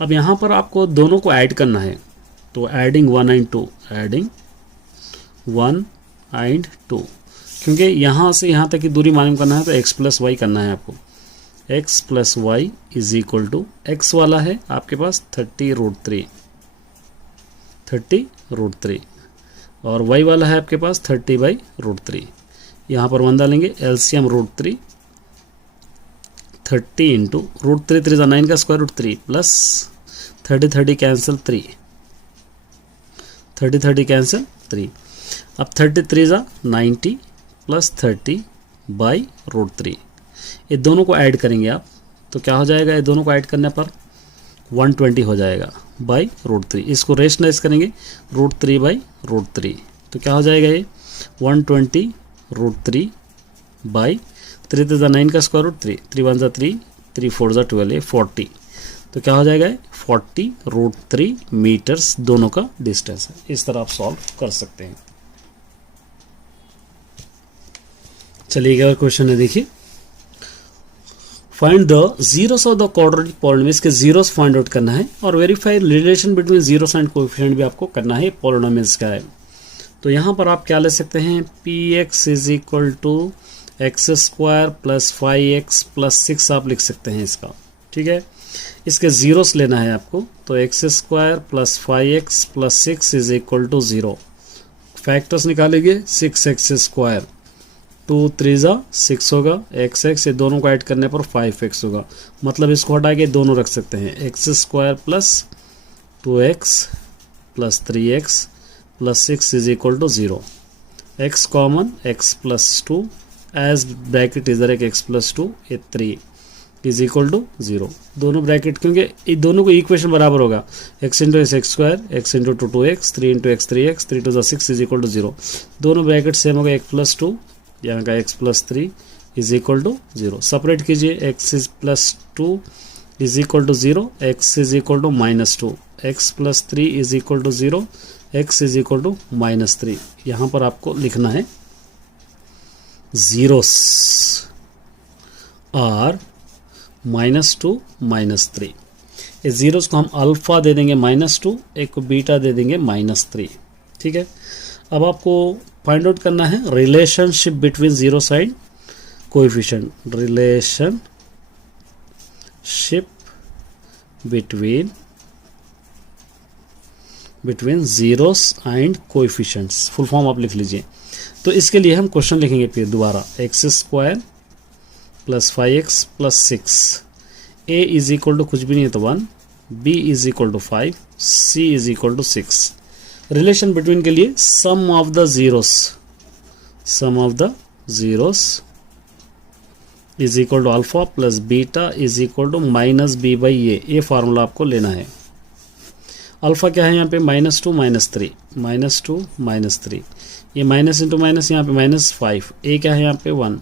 अब यहाँ पर आपको दोनों को ऐड करना है, तो एडिंग 1 एंड 2, एडिंग 1 एंड 2, क्योंकि यहाँ से यहाँ तक की दूरी मालूम करना है तो x प्लस वाई करना है आपको, x plus Y is equal to, X वाला है आपके पास 30√3, 30√3, और y वाला है आपके पास 30 बाई √3, यहाँ पर 1 डालेंगे, एलसीएम √3, 30 इंटू √3 3 9 का square root 3 plus 30 30 cancel 3, 30 30 cancel 3, अब 33 90 प्लस 30 बाई √3, ये दोनों को ऐड करेंगे आप, तो क्या हो जाएगा, ये दोनों को ऐड करने पर 120 हो जाएगा बाई √3, इसको रेशनलाइज करेंगे √3 बाई √3, तो क्या हो जाएगा ये 120 √3 बाई 3 3 9 का स्क्वायर रूट 3, 3 1 3, 3 4 12, ये 40, तो क्या हो जाएगा 40√3 मीटर्स दोनों का डिस्टेंस है। इस तरह आप सॉल्व कर सकते हैं। चलिए अगर क्वेश्चन है देखिए, find the zeros of the quadratic polynomial, इसके जीरोस फाइंड आउट करना है और verify relation between zeros and coefficient भी आपको करना है पॉलिनोमियल्स का है। तो यहाँ पर आप क्या ले सकते हैं, px is equal to x square plus 5x plus 6 आप लिख सकते हैं इसका, ठीक है। इसके जीरोस लेना है आपको, तो x square plus 5x plus 6 is equal to 0। Factors निकालेंगे 6x स्क्वायर, 2 3 6 होगा, x ये दोनों को ऐड करने पर 5x होगा, मतलब इसको हटा के दोनों रख सकते हैं, x square plus 2x plus 3x plus 6 is equal to 0। x common, x plus 2 as bracket इधर एक x प्लस 2 ये 3 इज इक्वल टू 0। दोनों ब्रैकेट क्योंकि ये दोनों को इक्वेशन बराबर होगा, x into x x square, x into 2x, 3 into x 3x, 3 two 6 is equal to 0। दोनों ब्रैकेट सेम होगा, x प्लस 2 यहाँ का x plus 3 is equal to 0। Separate कीजिए, x is plus 2 is equal to 0, x is equal to minus 2, x plus 3 is equal to 0, x is equal to minus 3। यहाँ पर आपको लिखना है zeros are -2 -3। इस zeros को हम अल्फा दे देंगे -2, एक को बीटा दे देंगे -3, ठीक है। अब आपको फाइंड आउट करना है relationship between zero side coefficient, relationship between zeros and coefficients, full form आप लिख लीजिए। तो इसके लिए हम क्वेश्चन लिखेंगे फिर दोबारा, x square plus 5x plus 6, a is equal to कुछ भी नहीं है तो 1, b is equal to 5, c is equal to 6। Relation between के लिए sum of the zeros is equal to alpha plus beta is equal to minus b by ये formula आपको लेना है। अल्फा क्या है यहाँ पे, -2 -3, -2 -3, ये माइनस इंटू माइनस यहाँ पे -5, ए क्या है यहाँ पे 1,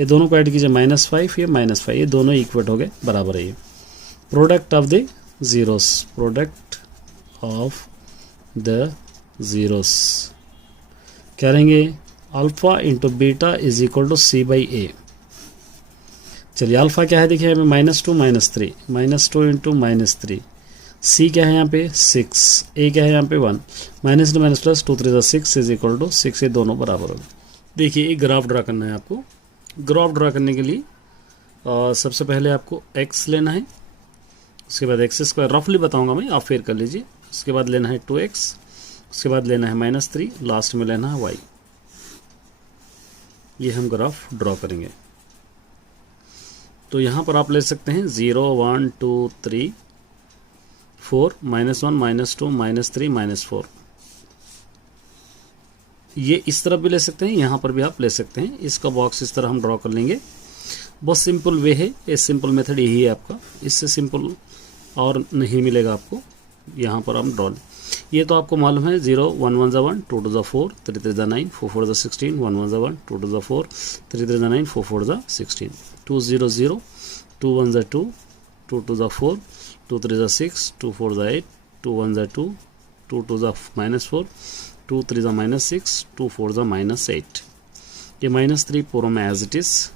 ये दोनों को ऐड कीजिए, -5 ये -5, ये दोनों इक्वल हो गए, बराबर है ये। Product of the zeros, product of the zeros क्या रहेंगे, alpha into beta is equal to c by a. चलिए अल्फा क्या है देखिए हमें -2 -3, -2 इंटू -3, सी क्या है यहाँ पे 6, ए क्या है यहाँ पे 1, minus two minus plus 2 3 6 is equal to 6, ये दोनों बराबर होगा। देखिए एक ग्राफ ड्रा करना है आपको। ग्राफ ड्रा करने के लिए सबसे पहले आपको x लेना है, उसके बाद एक्स स्क्वायर रफली बताऊंगा मैं, आप फेर कर लीजिए। उसके बाद लेना है 2x, उसके बाद लेना है -3, लास्ट में लेना है y। ये हम ग्राफ ड्रॉ करेंगे। तो यहाँ पर आप ले सकते हैं 0 1 2 3 4, -1 -2 -3 -4। ये इस तरफ भी ले सकते हैं, यहाँ पर भी आप ले सकते हैं। इसका बॉक्स इस तरह हम ड्रॉ कर लेंगे। बहुत सिंपल वे है, ये सिंपल मेथड यही है आपका, इससे सिंपल और नहीं मिलेगा आपको। यहाँ पर हम ड्रॉ, ये तो आपको मालूम है 0 1 1 1 2 2 4 3 3 9 4 4 16 1 1 1 2 2 4 3 3 9 4 4 16 2 0 0 2 1 2 2 2 4 2 3 6 2 4 8 2 1 2 2 2 -4 2 3 -6 2 4 -8। ये -3 पूरा में एज इट इज,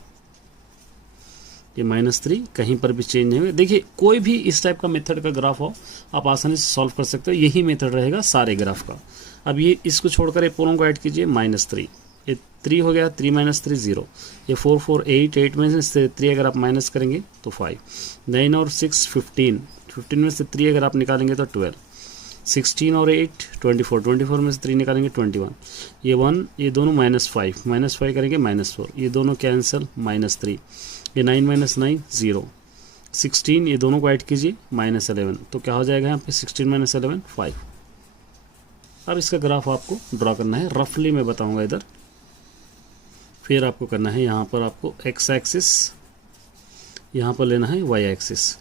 ये -3 कहीं पर भी चेंज नहीं हुए। देखिए कोई भी इस टाइप का मेथड का ग्राफ हो आप आसानी से सॉल्व कर सकते हो, यही मेथड रहेगा सारे ग्राफ का। अब ये इसको छोड़कर ये पूरों को ऐड कीजिए, -3, ये 3 हो गया, 3 -3 0, ये 4 4 8 8 में से 3 अगर आप माइनस करेंगे तो 5, 9 और 6 15, 15 में से 3 अगर आप निकालेंगे तो 12, 16 और 8 24, 24 में से 3 निकालेंगे 21, ये 1, ये दोनों -5 करेंगे -4, ये दोनों कैंसिल -3, ये 9 -9 0, 16 ये दोनों को ऐड कीजिए -11, तो क्या हो जाएगा यहाँ पे 16 - 11 5। अब इसका ग्राफ आपको ड्रॉ करना है, रफली मैं बताऊंगा इधर। फिर आपको करना है यहाँ पर आपको x एक्सिस, यहाँ पर लेना है y एक्सिस।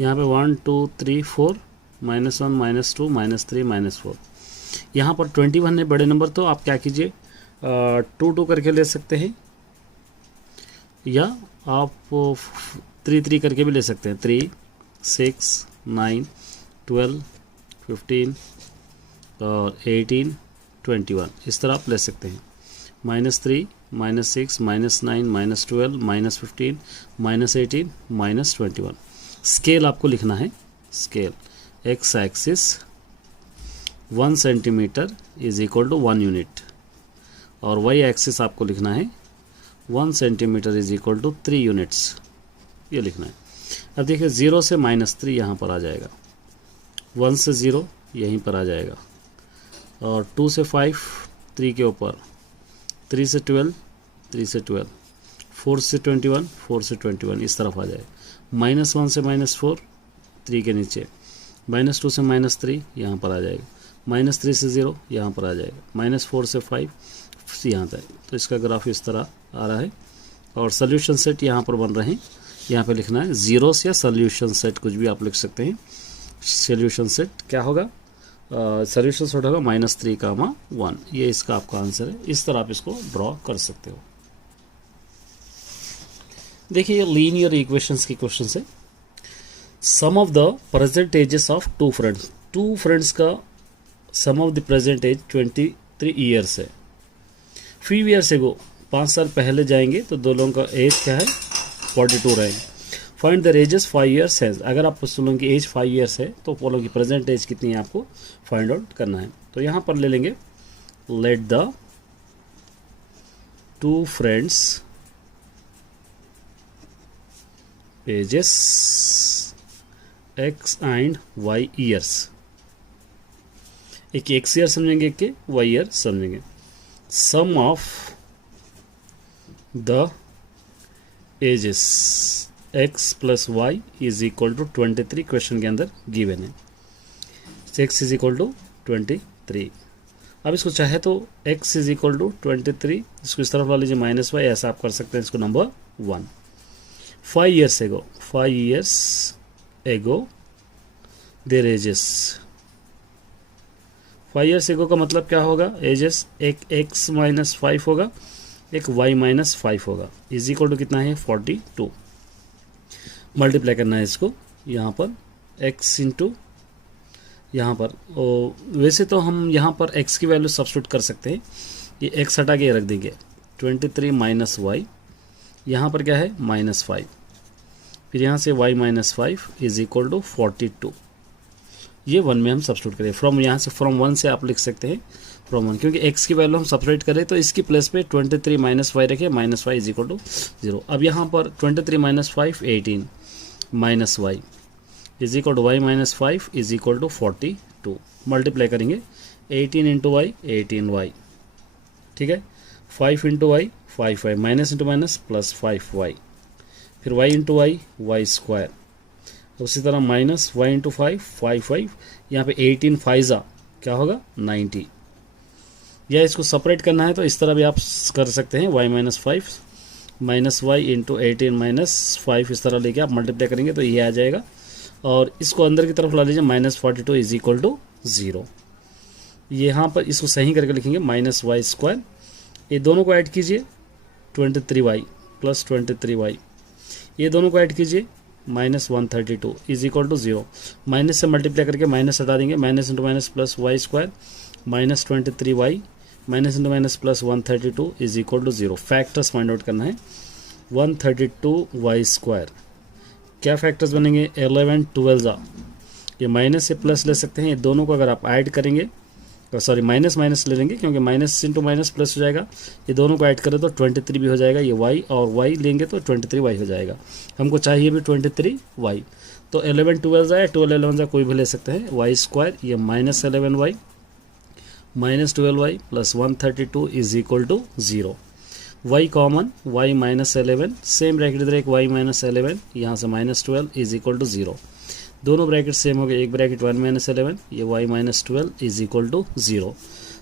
यहाँ पे 1 2 3 4 -1 -2 -3 -4। यहाँ पर 21 है बड़े नंबर, तो आप क्या कीजिए 2 2 करके ले सकते हैं, या आप 3 3 करके भी ले सकते हैं। 3 6 9 12 15 और 18 21 इस तरह आप ले सकते हैं। -3 -6 -9 -12 -15 -18 -21। स्केल आपको लिखना है, scale x axis 1 centimetre is equal to 1 unit, और वाई एक्सिस आपको लिखना है 1 centimetre is equal to 3 units, ये लिखना है। अब देखिए 0 से -3 यहाँ पर आ जाएगा, 1 से 0 यहीं पर आ जाएगा, और 2 से 5 3 के ऊपर, 3 से 12 3 से 12, 4 से 21 4 से 21 इस तरफ आ जाएगा। -1 से -4 3 के नीचे, -2 से -3 यहाँ पर आ जाएगा, -3 से 0 यहाँ पर आ जाएगा, -4 से 5 यहाँ तक। तो इसका ग्राफ इस तरह आ रहा है, और सोल्यूशन सेट यहाँ पर बन रहे हैं। यहाँ पे लिखना है जीरोस या सोल्यूशन सेट, कुछ भी आप लिख सकते हैं। सोल्यूशन सेट क्या होगा, सोल्यूशन सेट होगा -3, 1, ये इसका आपका आंसर है। इस तरह आप इसको ड्रॉ कर सकते हो। देखिए ये लीनियर इक्वेशंस की क्वेश्चन है। Sum of the present ages of two friends का sum of the present age 23 years है। फ्यू ईयर्स एगो, 5 साल पहले जाएंगे तो दो लोगों का एज क्या है 42 रहेंगे। फाइंड द एजेस 5 ईयर्स है। अगर आप लोगों की एज 5 ईयर्स है तो वो लोगों की प्रेजेंट एज कितनी है आपको फाइंड आउट करना है। तो यहाँ पर ले लेंगे let the two friends ages x and y years. एक x ईयर समझेंगे, एक के y ईयर समझेंगे। Sum of the ages x plus Y is equal to 23 question के अंदर गिवन है। x is equal to 23। अब इसको चाहे तो x इज इक्वल टू 23, इसको इस तरफ ला लीजिए -y, ऐसा आप कर सकते हैं इसको number 1। 5 years ago their ages। 5 years ago का मतलब क्या होगा, एजेस एक x माइनस 5 होगा, एक y माइनस 5 होगा, इज इक्वल टू कितना है 42। मल्टीप्लाई करना है इसको यहाँ पर x इंटू यहाँ पर, वैसे तो हम यहाँ पर x की वैल्यू सब्स्टिट्यूट कर सकते हैं। ये x हटा के रख देंगे, 23 माइनस वाई, यहाँ पर क्या है -5, फिर यहाँ से y minus 5 is equal to 42। ये 1 में हम सब्स्टिट्यूट करें। फ्रॉम यहाँ से फ्रॉम 1 से आप लिख सकते हैं फ्रॉम 1, क्योंकि x की वैल्यू हम सब्स्टिट्यूट करें तो इसकी प्लेस पे 23 माइनस वाई रखें, -y इज इक्वल टू 0। अब यहाँ पर 23 minus 5 18 minus y is equal to y minus 5 is equal to 42। Multiply करेंगे 18 इंटू वाई 18y, ठीक है, 5 into y 5y, minus into minus plus 5y, फिर y into y y square, उसी तरह minus y into 5 5y, यहाँ पे 18 Pfizer क्या होगा 90। या इसको सेपरेट करना है तो इस तरह भी आप कर सकते हैं, y minus 5 minus y into 18 minus 5, इस तरह लेके आप मल्टीप्लाई करेंगे तो ये आ जाएगा, और इसको अंदर की तरफ ला लीजिए -42 इज इक्वल टू 0। यहाँ पर इसको सही करके लिखेंगे -y स्क्वायर, ये दोनों को ऐड कीजिए 23y प्लस 23y, ये दोनों को ऐड कीजिए -132 इज इक्वल टू 0। माइनस से मल्टीप्लाई करके माइनस हटा देंगे, minus into minus plus y square -23y minus into minus plus 132 is equal to 0। Factors find out करना है, 132y स्क्वायर, क्या फैक्टर्स बनेंगे 11 12, ये माइनस से प्लस ले सकते हैं, ये दोनों को अगर आप ऐड करेंगे सॉरी माइनस माइनस ले लेंगे क्योंकि माइनस इंटू माइनस प्लस हो जाएगा, ये दोनों को ऐड करें तो 23 भी हो जाएगा, ये y और y लेंगे तो 23y हो जाएगा। हमको चाहिए भी 23y, तो 11 12 या 12 11 कोई भी ले सकते हैं, y स्क्वायर ये -11y minus 12y plus 132 is equal to 0। y common, y minus 11, same bracket इधर एक y माइनस 11, यहाँ से -12 इज इक्वल टू 0। दोनों ब्रैकेट सेम हो गए, एक ब्रैकेट 1 माइनस 11, ये y minus 12 is equal to 0।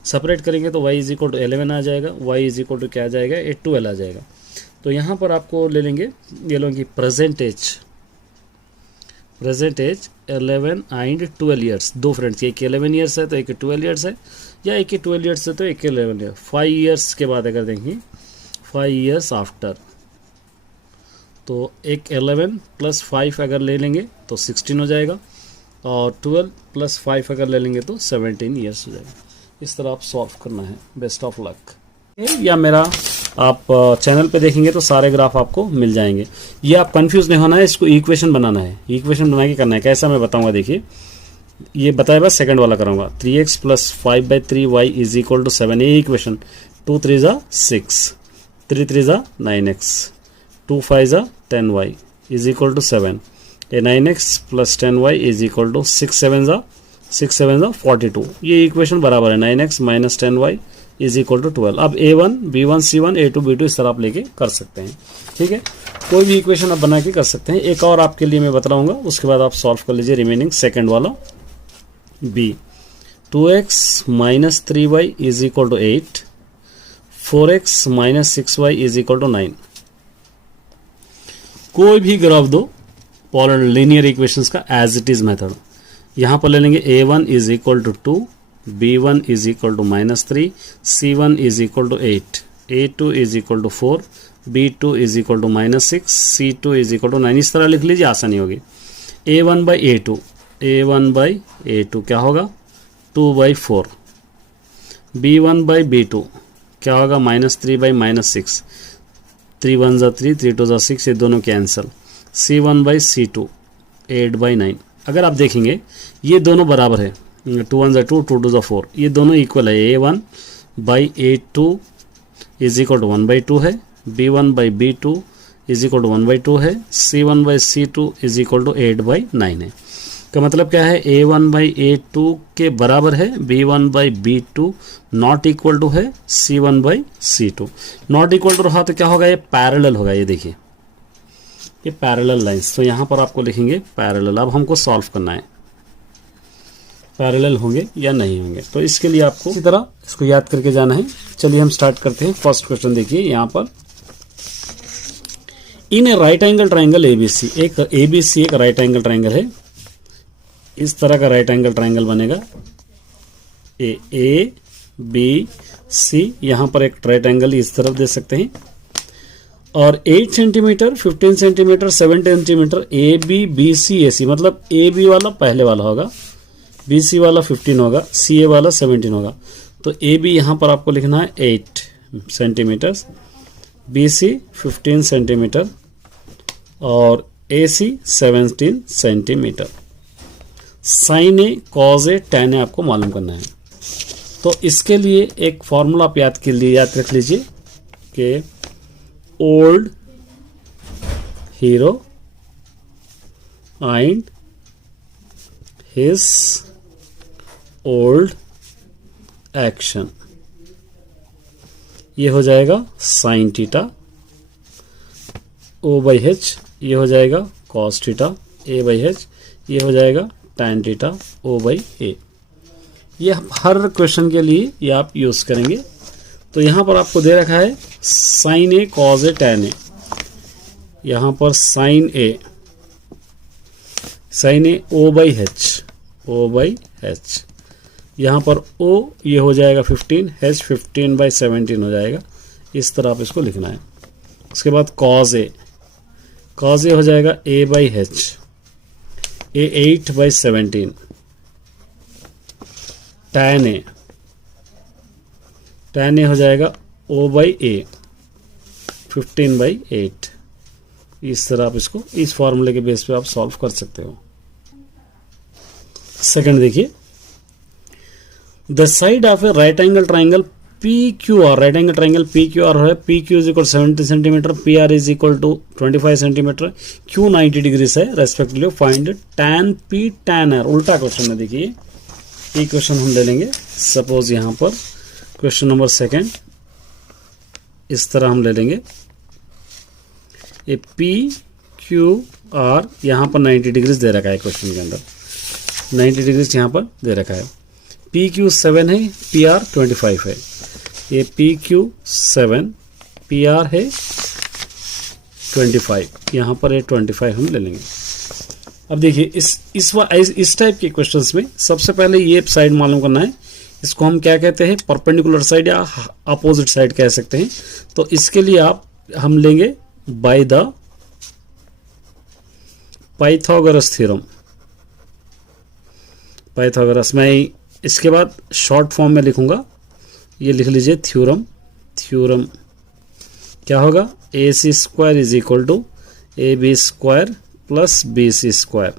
Separate करेंगे तो y इज इक्वल टू 11 आ जाएगा, y इज इक्वल टू क्या आ जाएगा 12 आ जाएगा। तो यहाँ पर आपको ले लेंगे ये लोगों की प्रेजेंट एज 11 एंड 12 ईयर्स, दो फ्रेंड्स, एक 11 ईयर्स है तो एक 12 ईयर्स है, या एक 12 ईयर्स है तो एक 11 ईयर। 5 ईयर्स के बाद अगर देखेंगे 5 ईयर्स आफ्टर, तो एक 11 प्लस 5 अगर ले लेंगे तो 16 हो जाएगा, और 12 प्लस 5 अगर ले लेंगे तो 17 ईयर्स हो जाएगा। इस तरह आप सॉल्व करना है। Best of luck. या मेरा आप चैनल पे देखेंगे तो सारे ग्राफ आपको मिल जाएंगे। ये आप कंफ्यूज नहीं होना है, इसको इक्वेशन बनाना है, इक्वेशन बना के करना है। कैसा मैं बताऊंगा, देखिए ये बताया बस सेकंड वाला करूंगा। 3x plus 5/3y is equal to 7, ये इक्वेशन। 2 3 ज़ा 6, 3 3 ज़ा 9x, 2 5 ज़ा 10y इज इक्वल टू 7, ये 9x plus 10y is equal to 6 7 ज़ा 42। ये इक्वेशन बराबर है 9x minus 10y is equal to 12। अब a1 b1 c1 a2 b2 इस तरह आप लेके कर सकते हैं, ठीक है। कोई भी इक्वेशन आप बना के कर सकते हैं। एक और आपके लिए मैं बताऊंगा, उसके बाद आप सॉल्व कर लीजिए रिमेनिंग सेकंड वाला। b 2x minus 3y is equal to 8, 4x minus 6y is equal to 9। कोई भी ग्राफ दो पॉलर लीनियर इक्वेशंस का एज इट इज मेथड। यहां पर ले लेंगे a1 is equal to 2, b1 is equal to -3, c1 is equal to 8, a2 is equal to 4, b2 is equal to -6, c2 is equal to 9। इस तरह लिख लीजिए, आसानी होगी। a1 बाई a2 क्या होगा 2/4, b1 बाई b2 क्या होगा -3/-6, 3 1 ज़ा 3, 3 2 ज़ा 6, ये दोनों कैंसल। c1 by c2 8/9। अगर आप देखेंगे ये दोनों बराबर है, 2 1 ज़ा 2, 2 2 ज़ा 4, ये दोनों इक्वल है। a1 by a2 is equal to 1/2 है, b1 by b2 is equal to 1/2 है, c1 by c2 is equal to 8/9 है। का मतलब क्या है, a1 बाई a2 के बराबर है, b1 by b2 not equal to है c1 by c2। Not equal to रहा तो क्या होगा, ये पैरेलल होगा। ये देखिए ये पैरेलल लाइंस, तो यहाँ पर आपको लिखेंगे पैरेलल। अब हमको सॉल्व करना है पैरेलल होंगे या नहीं होंगे, तो इसके लिए आपको इसी तरह इसको याद करके जाना है। चलिए हम स्टार्ट करते हैं। फर्स्ट क्वेश्चन देखिए यहाँ पर, इन ए राइट एंगल ट्राइंगल एबीसी, एक एबीसी एक राइट एंगल ट्राइंगल है। इस तरह का राइट एंगल ट्राइंगल बनेगा, ए बी सी। यहाँ पर एक राइट एंगल इस तरफ दे सकते हैं, और 8 centimetre, 15 centimetre, 7 centimetre A B B C A C, मतलब ए बी वाला पहले वाला होगा, बी सी वाला 15 होगा, सी ए वाला 17 होगा। तो ए बी यहाँ पर आपको लिखना है 8 सेंटीमीटर, बी सी 15 सेंटीमीटर और ए सी 17 centimetre. Sign A, cos A, tan ए आपको मालूम करना है। तो इसके लिए एक फॉर्मूला आप याद रख लीजिए कि old hero and his old action, ये हो जाएगा sine theta, O by H ये हो जाएगा cos theta, A by H ये हो जाएगा टैन थीटा, ओ बाई ए। ये हर क्वेश्चन के लिए ये आप यूज करेंगे। तो यहाँ पर आपको दे रखा है sine A, cos A, tan A. यहाँ पर sine A O by H, O by H. यहाँ पर ओ ये हो जाएगा 15, एच 15/17 हो जाएगा। इस तरह आप इसको लिखना है। उसके बाद कॉज ए हो जाएगा ए by H, A 8/17। Tan A हो जाएगा ओ बाई ए 15/8। इस तरह आप इसको इस फॉर्मूले के बेस पे आप सॉल्व कर सकते हो। सेकंड देखिए, the side of a right angle triangle P Q R, right angle triangle P Q R है, P Q is equal 70 centimetre, P R is equal to 25 centimetre, Q 90 degree है respectively. Find tan P tan R. उल्टा question है, देखिए ये question हम ले लेंगे। Suppose यहाँ पर क्वेश्चन नंबर सेकंड इस तरह हम ले लेंगे, ये पी क्यू आर यहाँ पर 90 डिग्रीज दे रखा है क्वेश्चन के अंदर, 90 डिग्रीज यहाँ पर दे रखा है। पी क्यू 7 है, पी आर 25 है। ये पी क्यू 7, पी आर है 25, यहाँ पर ये 25 हम ले लेंगे। अब देखिए इस टाइप के क्वेश्चंस में सबसे पहले ये साइड मालूम करना है। इसको हम क्या कहते हैं, परपेंडिकुलर साइड या अपोजिट साइड कह सकते हैं। तो इसके लिए हम लेंगे by the Pythagoras theorem. Pythagoras, मैं इसके बाद शॉर्ट फॉर्म में लिखूंगा, ये लिख लीजिए थ्योरम थ्योरम क्या होगा, A C square is equal to A B square plus B C square,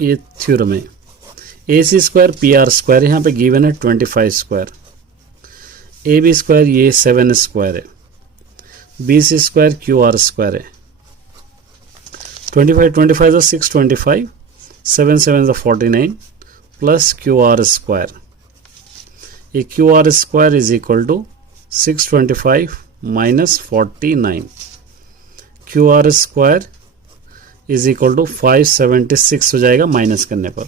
ये थ्योरम है। A C square P R square यहाँ पे गिवन है 25 स्क्वायर, ए बी स्क्वायर ये 7 स्क्वायर है, B C square Q R square है। 25 is 625, 7 7 is 49 plus Q R square, ये Q R square is equal to 625 minus 49, Q R square is equal to 576 हो जाएगा माइनस करने पर।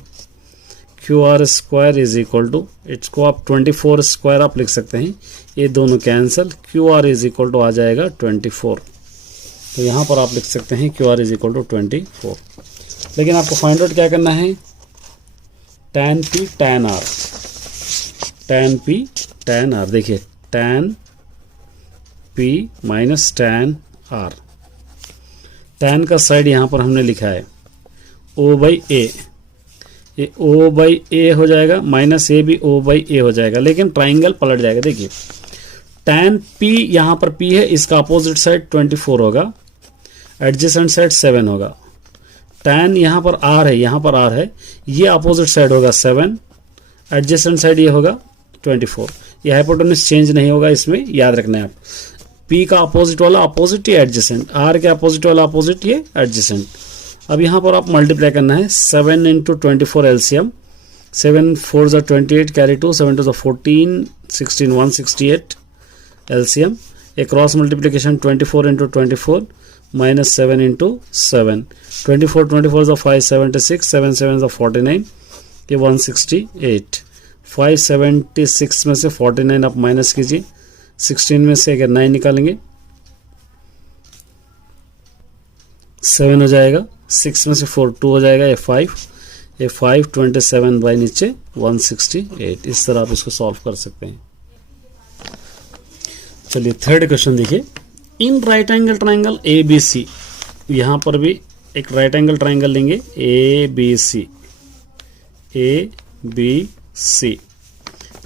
Q R square is equal to, इसको आप 24 square आप लिख सकते हैं, ये दोनों cancel, Q R is equal to आ जाएगा 24, तो यहाँ पर आप लिख सकते हैं Q R is equal to 24। लेकिन आपको फाइंड आउट क्या करना है, tan p tan r, tan p tan r, देखिए tan p minus tan r, tan का साइड यहाँ पर हमने लिखा है o बाई ए, ये o बाई ए हो जाएगा, माइनस ए भी o बाई ए हो जाएगा, लेकिन ट्राइंगल पलट जाएगा। देखिए tan p यहाँ पर p है, इसका अपोजिट साइड 24 होगा, एडजेसेंट साइड 7 होगा। tan यहाँ पर r है, यहाँ पर r है, ये अपोजिट साइड होगा 7, एडजेसेंट साइड ये होगा 24। ये हाइपोटेन्यूज चेंज नहीं होगा, इसमें याद रखना है आप। p का अपोजिट वाला अपोजिट ये एडजेसेंट, r के अपोजिट वाला अपोजिट ये एडजेसेंट। अब यहाँ पर आप मल्टीप्लाई करना है, 7 इंटू 24 एलसीएम, 7 4 ज़ा 28 कैरी 2, 7 2 ज़ा 14, 16 168 एलसीएम। एक cross multiplication 24 into 24 minus 7 into 7, 24 ज़ा 576, 7 7 ज़ा 49, ये 168। 576 में से 49 आप माइनस कीजिए, 16 में से अगर 9 निकालेंगे 7 हो जाएगा, 6 में से 4 2 हो जाएगा, ये 5, ये 5 27 बाई नीचे 168। इस तरह आप इसको सॉल्व कर सकते हैं। चलिए थर्ड क्वेश्चन देखिए, in right angle triangle A B C, यहाँ पर भी एक राइट एंगल ट्राइंगल लेंगे A B C, A B C,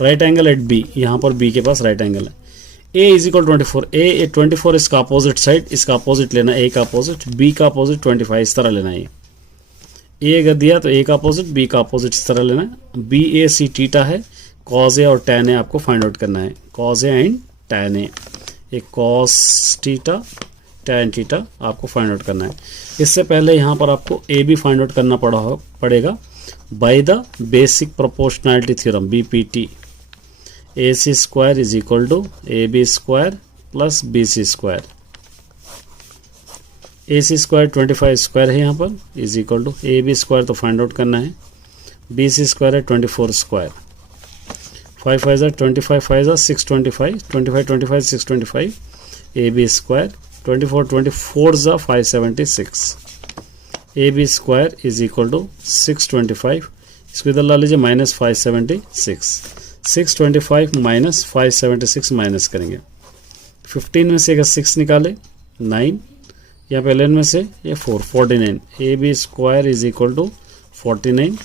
right angle at B, यहाँ पर बी के पास राइट एंगल है। ए इज इक्वल 24, ए 24 इसका अपोजिट साइड, इसका अपोजिट लेना, ए का अपोजिट, बी का अपोजिट 25, इस तरह लेना है। ए अगर दिया तो ए का अपोजिट, बी का अपोजिट इस तरह लेना है। बी ए सी टीटा है, कॉज ए और टैन ए आपको फाइंड आउट करना है, cause A and tan A, एक कॉस टीटा टैन टीटा आपको फाइंड आउट करना है। इससे पहले यहाँ पर आपको ए बी फाइंड आउट करना पड़ेगा by the basic proportionality theorem BPT। A C square is equal to A B square plus B C square, A C square 25 square है यहाँ पर, is equal to A B square तो find out करना है, B C square है 24 square, 5 5 ज़ा 25, 5 ज़ा 625, 25 25 625, ए B square 24 ज़ा 576, A B square is equal to 625, इसको इधर ला लीजिए माइनस 576, 625 माइनस 576 माइनस करेंगे, 15 में से अगर 6 निकाले 9, यहाँ पे 11 में से ये 4 49, A B square is equal to 49,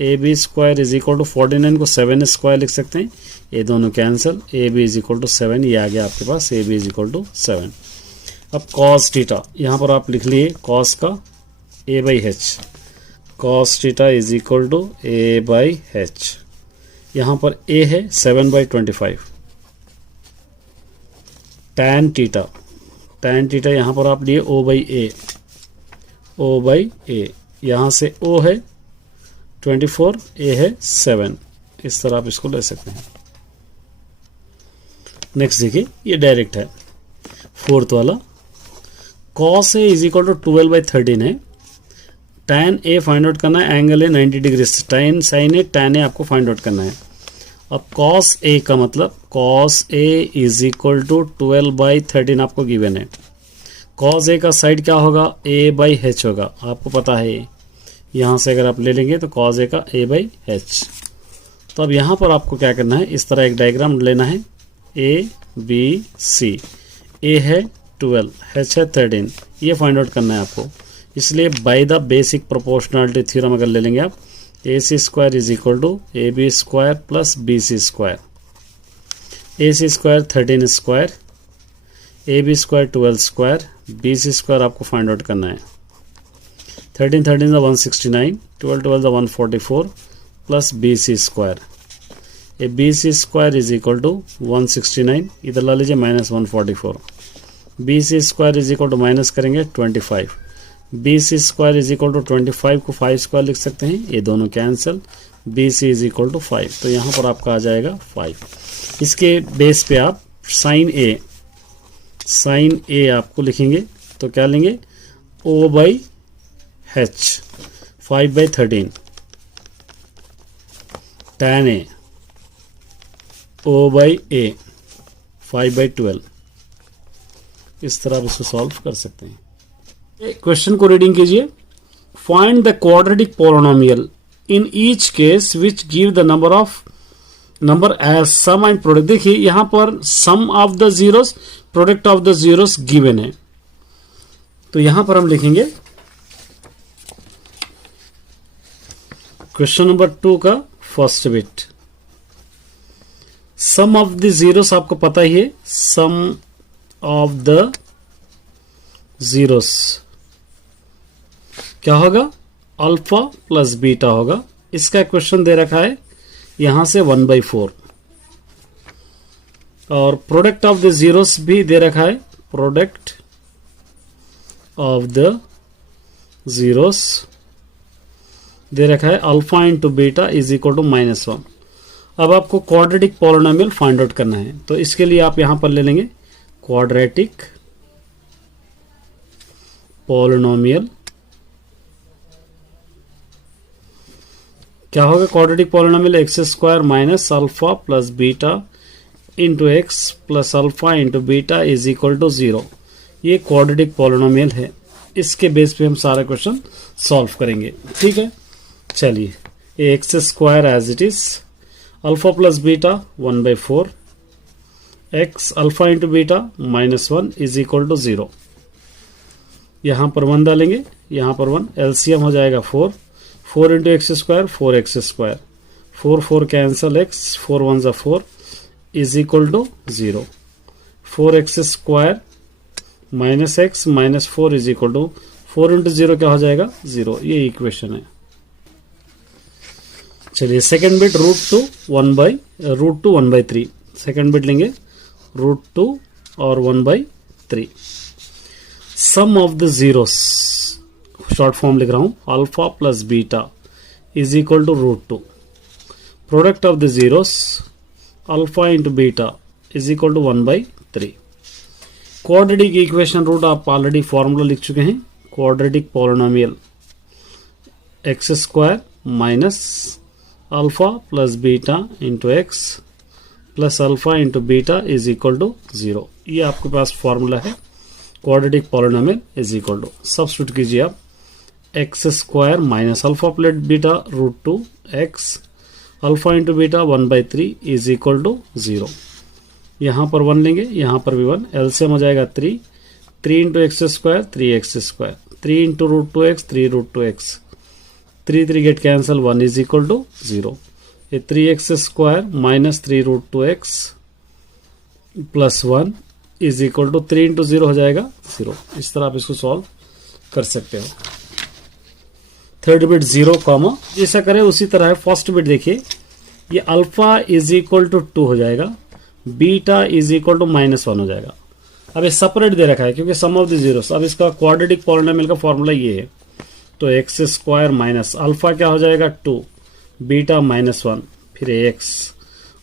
A B square is equal to 49 को 7 स्क्वायर लिख सकते हैं, ये दोनों cancel, A B is equal to 7, ये आ गया आपके पास A B is equal to 7। अब कॉस टीटा यहाँ पर आप लिख लिए कॉस का A by H, cos theta is equal to A by H, यहाँ पर ए है 7/25, टैन टीटा यहाँ पर आप लिए ओ बाई ए, यहाँ से ओ है 24, ए है 7, इस तरह आप इसको ले सकते हैं। नेक्स्ट देखिए, ये डायरेक्ट है फोर्थ वाला, cos A is equal to 12/13 है, टैन ए फाइंड आउट करना है, एंगल है 90 डिग्री, टैन साइन ए टैन ए आपको फाइंड आउट करना है। अब कॉस ए का मतलब cos A is equal to 12/13 आपको गिवन है। कॉस ए का साइड क्या होगा, ए बाई एच होगा, आपको पता है, यहाँ से अगर आप ले लेंगे तो कॉस ए का ए बाई एच। तो अब यहाँ पर आपको क्या करना है, इस तरह एक डायग्राम लेना है, ए बी सी, ए है 12, एच है 13, ये फाइंड आउट करना है आपको। इसलिए by the basic proportionality theorem अगर ले लेंगे आप, A C square is equal to A B square plus B C square, A C square 13 square, A B square 12 square, B C square आपको find out करना है। 13 13 ज़ा 169, 12 12 ज़ा 144 plus B C square. A B C square is equal to 169, इधर ला लीजिए minus 144। B C square is equal to minus करेंगे 25। B C square is equal to 25 को 5 स्क्वायर लिख सकते हैं, ये दोनों cancel. B C is equal to 5, तो यहाँ पर आपका आ जाएगा 5। इसके बेस पे आप साइन ए आपको लिखेंगे, तो क्या लेंगे O by H 5/13 tan A O by A 5/12। इस तरह आप इसको सॉल्व कर सकते हैं। क्वेश्चन को रीडिंग कीजिए। Find the quadratic polynomial in each case which give the number as sum and product. देखिए यहां पर sum of the zeros, product of the zeros given है, तो यहां पर हम लिखेंगे क्वेश्चन नंबर 2 का first bit. Sum of the zeros आपको पता ही है, सम ऑफ द जीरोस क्या होगा, अल्फा प्लस बीटा होगा। इसका क्वेश्चन दे रखा है यहां से 1/4, और प्रोडक्ट ऑफ द जीरोस भी दे रखा है, प्रोडक्ट ऑफ द जीरोस दे रखा है alpha into beta is equal to -1। अब आपको क्वाड्रेटिक पॉलिनोमियल फाइंड आउट करना है, तो इसके लिए आप यहां पर ले लेंगे क्वाड्रेटिक पॉलिनोमियल। क्या होगा quadratic polynomial, x square minus alpha plus beta into x plus alpha into beta is equal to 0। ये क्वाड्रेटिक पॉलिनोमियल है, इसके बेस पे हम सारा क्वेश्चन सॉल्व करेंगे। ठीक है, चलिए ये x square as it is, alpha plus beta 1/4, x alpha into beta -1 is equal to 0। यहां पर 1 डालेंगे, यहां पर 1, एलसीएम हो जाएगा 4। 4 into x square 4x square, 4 4 cancel, x 4 1 ज़ा 4 is equal to 0। 4x square minus x minus 4 is equal to 4 into 0 क्या हो जाएगा 0। ये इक्वेशन है। चलिए सेकेंड बिट √2 1/3, सेकेंड बिट लेंगे √2 और 1/3। Sum of the zeros, short form लिख रहा हूं, alpha plus beta is equal to √2। Product of the zeros alpha into beta is equal to 1/3। Quadratic equation root आप ऑलरेडी फॉर्मूला लिख चुके हैं। Quadratic polynomial x square minus alpha plus beta into x plus alpha into beta is equal to 0। ये आपके पास formula है quadratic polynomial is equal to, substitute कीजिए आप, x square minus alpha plus beta √2 x alpha into beta 1/3 is equal to 0। यहां पर 1 लेंगे, यहां पर भी 1, एलसीएम हो जाएगा 3 into x square 3x square, 3 into √2x 3 √2x, 3 3 get cancel, 1 is equal to 0। ये 3x square minus 3 √2x plus 1 is equal to 3 into 0 हो जाएगा 0। इस तरह आप इसको सॉल्व कर सकते हो। थर्ड बिट 0 कॉमा, जैसा करें उसी तरह है। फर्स्ट बिट देखिए, ये अल्फा इज इक्वल टू 2 हो जाएगा, बीटा इज इक्वल टू -1 हो जाएगा। अब ये सेपरेट दे रखा है क्योंकि सम ऑफ द जीरोस। अब इसका क्वाड्रेटिक पॉलिनोमियल का फॉर्मूला ये है, तो एक्स स्क्वायर माइनस अल्फा क्या हो जाएगा 2, बीटा -1, फिर x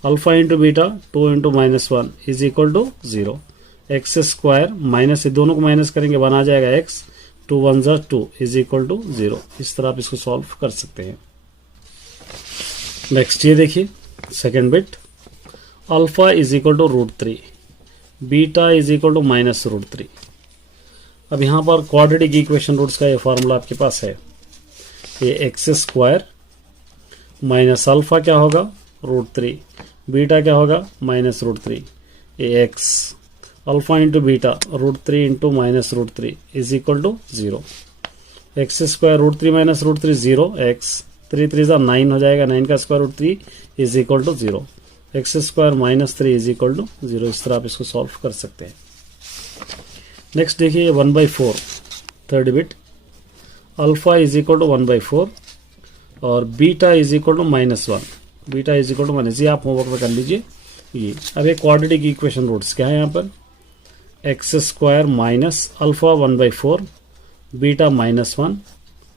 alpha into beta 2 into -1 is equal to 0। X square minus, दोनों को माइनस करेंगे 1 आ जाएगा, एक्स 2 1 ज़ा 2 इज इक्वल टू 0। इस तरह आप इसको सॉल्व कर सकते हैं। नेक्स्ट ये देखिए second bit, alpha is equal to √3, beta is equal to -√3। अब यहाँ पर क्वाड्रेटिक इक्वेशन रूट्स का ये फॉर्मूला आपके पास है। ये एक्स स्क्वायर माइनस अल्फा क्या होगा √3, बीटा क्या होगा -√3, ये x alpha into beta √3 into -√3 is equal to 0। X square √3 -√3 0, x 3 3 ज़ा 9 हो जाएगा, 9 का square √3 is equal to 0। X square minus 3 is equal to 0। इस तरह आप इसको सॉल्व कर सकते हैं। नेक्स्ट देखिए 1/4 third bit, alpha is equal to 1/4 और beta is equal to -1, beta is equal to minus, ये आप होमवर्क में कर लीजिए। ये अब एक क्वाड्रेटिक इक्वेशन रूट्स क्या है यहाँ पर, x square minus alpha 1/4 beta -1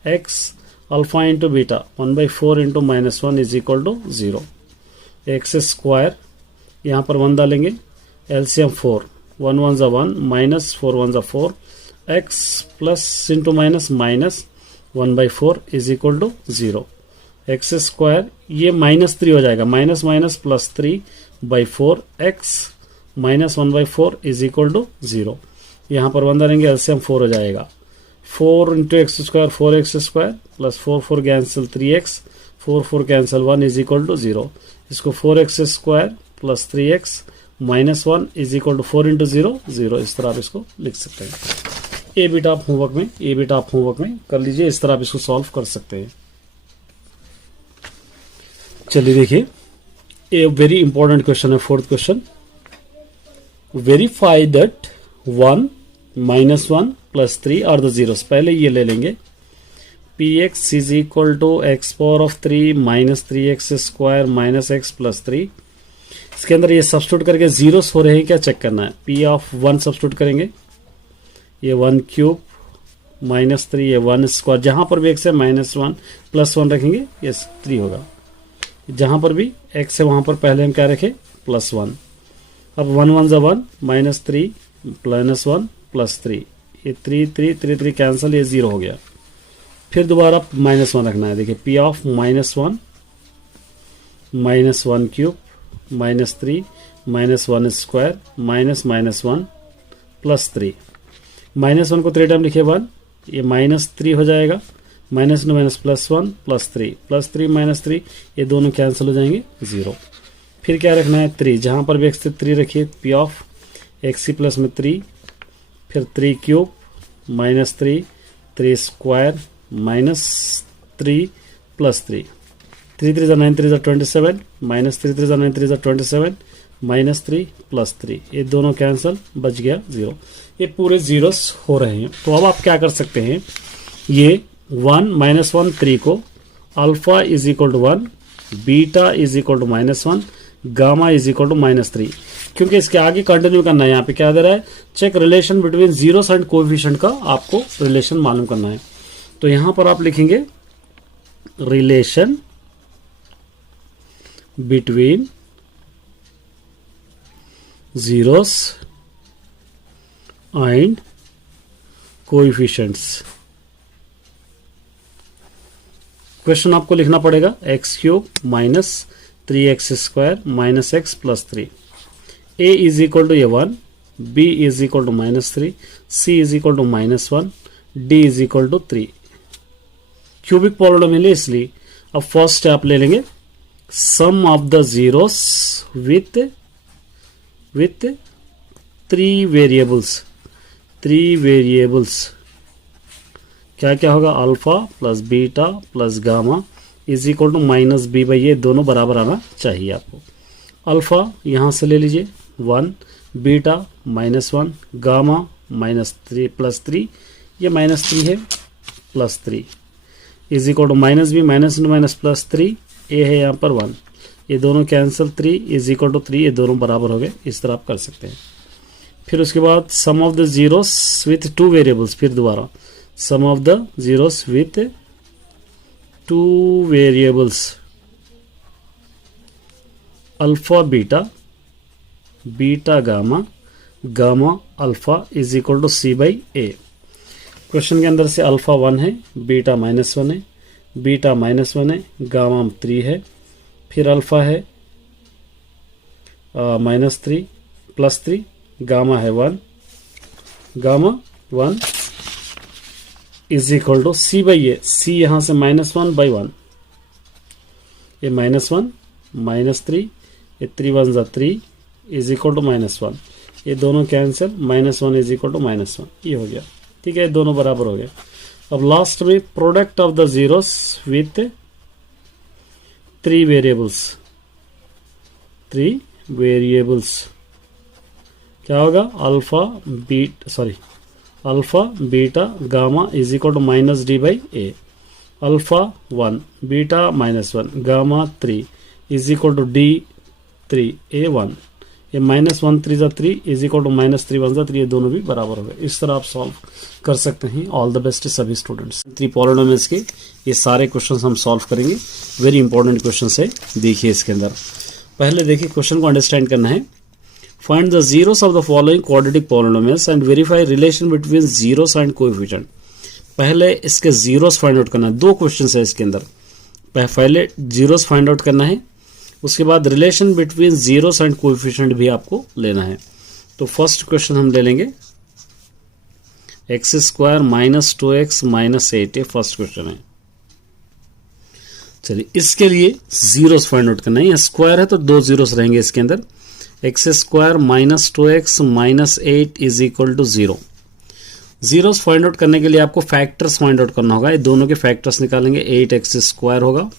x alpha into beta 1/4 into -1 is equal to 0। X square यहाँ पर 1 डालेंगे, एलसीएम 4, 1 1 ज़ा 1 माइनस 4 1 ज़ा 4 x plus into minus 1/4 is equal to 0। X square ये -3 हो जाएगा, minus minus plus 3/4 x minus 1/4 is equal to 0। यहाँ पर 1 डालेंगे, एलसीएम 4 हो जाएगा, 4 into x square 4x square plus 4 4 cancel 3x 4 4 cancel 1 is equal to 0। इसको 4x square plus 3x -1 is equal to 4 into 0 0। इस तरह आप इसको लिख सकते हैं। ए बीटा आप होमवर्क में कर लीजिए। इस तरह आप इसको सॉल्व कर सकते हैं। चलिए देखिए, ए वेरी इंपॉर्टेंट क्वेश्चन है, fourth question, verify that 1 -1 plus 3 are the zeros. पहले ये ले लेंगे, px is equal to x power of 3 minus 3x square minus x plus 3। इसके अंदर ये सब्स्टिट्यूट करके जीरोस हो रहे हैं क्या चेक करना है। p ऑफ 1 सब्स्टिट्यूट करेंगे, ये 1 क्यूब -3 ये 1 स्क्वायर, जहां पर भी x है -1 प्लस 1 रखेंगे ये 3 होगा, जहां पर भी x है वहां पर पहले हम क्या रखें +1। अब 1 1 ज़ा 1 -3 -1 प्लस 3, ये 3 3 3 3 कैंसिल, ये 0 हो गया। फिर दोबारा -1 रखना है। देखिए p of -1 cube -3 -1 square -1 plus 3, -1 को 3 टाइम लिखे 1, ये -3 हो जाएगा, माइनस +1 प्लस 3 -3, ये दोनों कैंसिल हो जाएंगे 0। फिर क्या रखना है 3, जहां पर भी x से 3 रखिए, p ऑफ x प्लस में 3, फिर 3 क्यूब -3 3 स्क्वायर -3 प्लस 3, 3 3 9 3 27 -3 3 9 3 27 -3 प्लस 3, ये दोनों कैंसिल, बच गया 0। ये पूरे जीरोस हो रहे हैं। तो अब आप क्या कर सकते हैं, ये 1 -1 3 को alpha is equal to 1 beta is equal to -1 gamma is equal to -3, क्योंकि इसके आगे कंटिन्यू करना है। यहाँ पे क्या दे रहा है, check relation between zeros and coefficient का आपको रिलेशन मालूम करना है। तो यहां पर आप लिखेंगे relation between zeros and coefficients. Question आपको लिखना पड़ेगा x³ minus 3x square minus x plus 3, a is equal to a1, b is equal to -3, c is equal to -1, d is equal to 3। Cubic polynomial है इसलिए अब first step ले लेंगे, sum of the zeros with 3 variables. क्या क्या होगा, alpha plus beta plus gamma is equal to -b, ये दोनों बराबर आना चाहिए आपको। अल्फा यहां से ले लीजिए 1, बीटा -1, गामा -3 प्लस 3, ये -3 है plus 3 is equal to -b minus plus 3, a है यहाँ पर 1, ये दोनों कैंसिल, 3 इज इक्वल टू 3, ये दोनों बराबर हो गए। इस तरह आप कर सकते हैं। फिर उसके बाद sum of the zeros with 2 variables, फिर दोबारा sum of the zeros with 2 variables, alpha beta beta gamma gamma alpha is equal to c/a। Question के अंदर से अल्फा 1 है, बीटा -1 है, बीटा -1 है, गामा 3 है, फिर अल्फा है -3 प्लस 3, गामा है 1, gamma 1 is equal to c/a। c यहां से -1/1, ये -1 -3, ये 3 1 ज़ा 3 इज इक्वल टू -1, ये दोनों कैंसिल, -1 इज इक्वल टू -1, ये हो गया। ठीक है, दोनों बराबर हो गए। अब लास्ट में product of the zeros with 3 variables, 3 variables, क्या होगा alpha beta gamma is equal to minus D by a, alpha 1 beta minus 1 gamma 3 is equal to d 3 a 1, ये माइनस 1 3 जा 3 इज इक्वल टू माइनस 3 1 जा 3, ये दोनों भी बराबर हो गए। इस तरह आप सॉल्व कर सकते हैं। ऑल द बेस्ट सभी स्टूडेंट्स। 3 पॉलिनोमियल्स के ये सारे क्वेश्चंस हम सॉल्व करेंगे, वेरी इंपॉर्टेंट क्वेश्चंस है। देखिए इसके अंदर पहले देखिए क्वेश्चन को अंडरस्टैंड करना है। Find the zeros of the following quadratic polynomials and verify relation between zeros and coefficient. पहले इसके जीरोस फाइंड आउट करना है। 2 क्वेश्चंस है इसके अंदर, पहले जीरोस फाइंड आउट करना है, उसके बाद relation between zeros and coefficient भी आपको लेना है। तो फर्स्ट क्वेश्चन हम ले लेंगे x² माइनस 2x माइनस 8, ये फर्स्ट क्वेश्चन है। चलिए इसके लिए जीरोस फाइंड आउट करना है। यहाँ स्क्वायर है तो 2 जीरोस रहेंगे इसके अंदर। x² minus 2x minus 8 is equal to 0। Zeros find out करने के लिए आपको फैक्टर्स फाइंड आउट करना होगा। ये दोनों के फैक्टर्स निकालेंगे। 8x² होगा,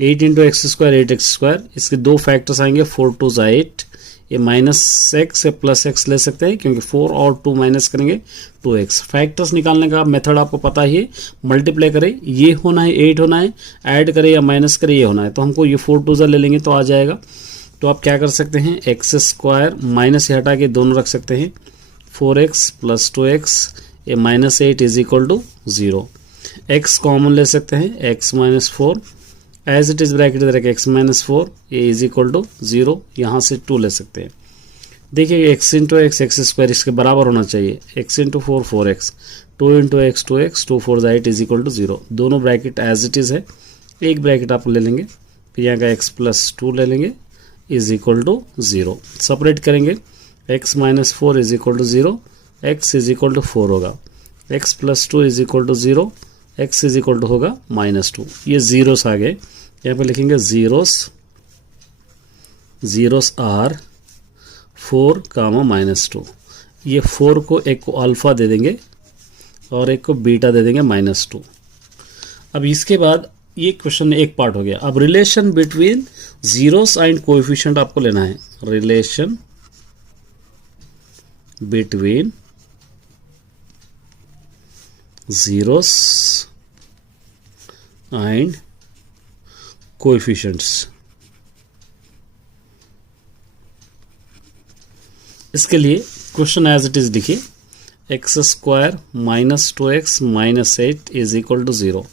8 इंटू x², 8x², इसके 2 फैक्टर्स आएंगे, 4 2 जा 8, ये माइनस एक्स या प्लस एक्स ले सकते हैं क्योंकि 4 और 2 माइनस करेंगे 2x। फैक्टर्स निकालने का मेथड आपको पता ही है, मल्टीप्लाई करें ये होना है 8 होना है, ऐड करें या माइनस करें ये होना है। तो हमको ये 4 2 जा ले लेंगे तो आ जाएगा। तो आप क्या कर सकते हैं, x² माइनस ये हटा के दोनों रख सकते हैं, 4x प्लस 2x, ये minus 8 is equal to 0। x common ले सकते हैं, x minus 4 as it is bracket रखें, x माइनस 4 ये इज इक्वल टू 0, यहाँ से 2 ले सकते हैं। देखिए x इंटू एक्स x² इसके बराबर होना चाहिए, x into 4 4x, 2 into x 2x, 2 4 8 is equal to 0। दोनों ब्रैकेट एज इट इज है, एक ब्रैकेट आप ले लेंगे, फिर यहाँ का x प्लस 2 ले लेंगे इज इक्वल टू 0। सेपरेट करेंगे, x minus 4 is equal to 0, x is equal to 4 होगा, x plus 2 is equal to 0, x is equal to होगा माइनस 2। ये जीरोस आ गए, यहाँ पे लिखेंगे जीरोस आर 4 कामा माइनस 2। ये 4 को एक को अल्फा दे देंगे और एक को बीटा दे देंगे माइनस 2। अब इसके बाद ये क्वेश्चन में एक पार्ट हो गया। अब relation between zeros and coefficient आपको लेना है। Relation between zeros and coefficients। इसके लिए क्वेश्चन एज इट इज लिखिए, x² minus 2x minus 8 is equal to 0।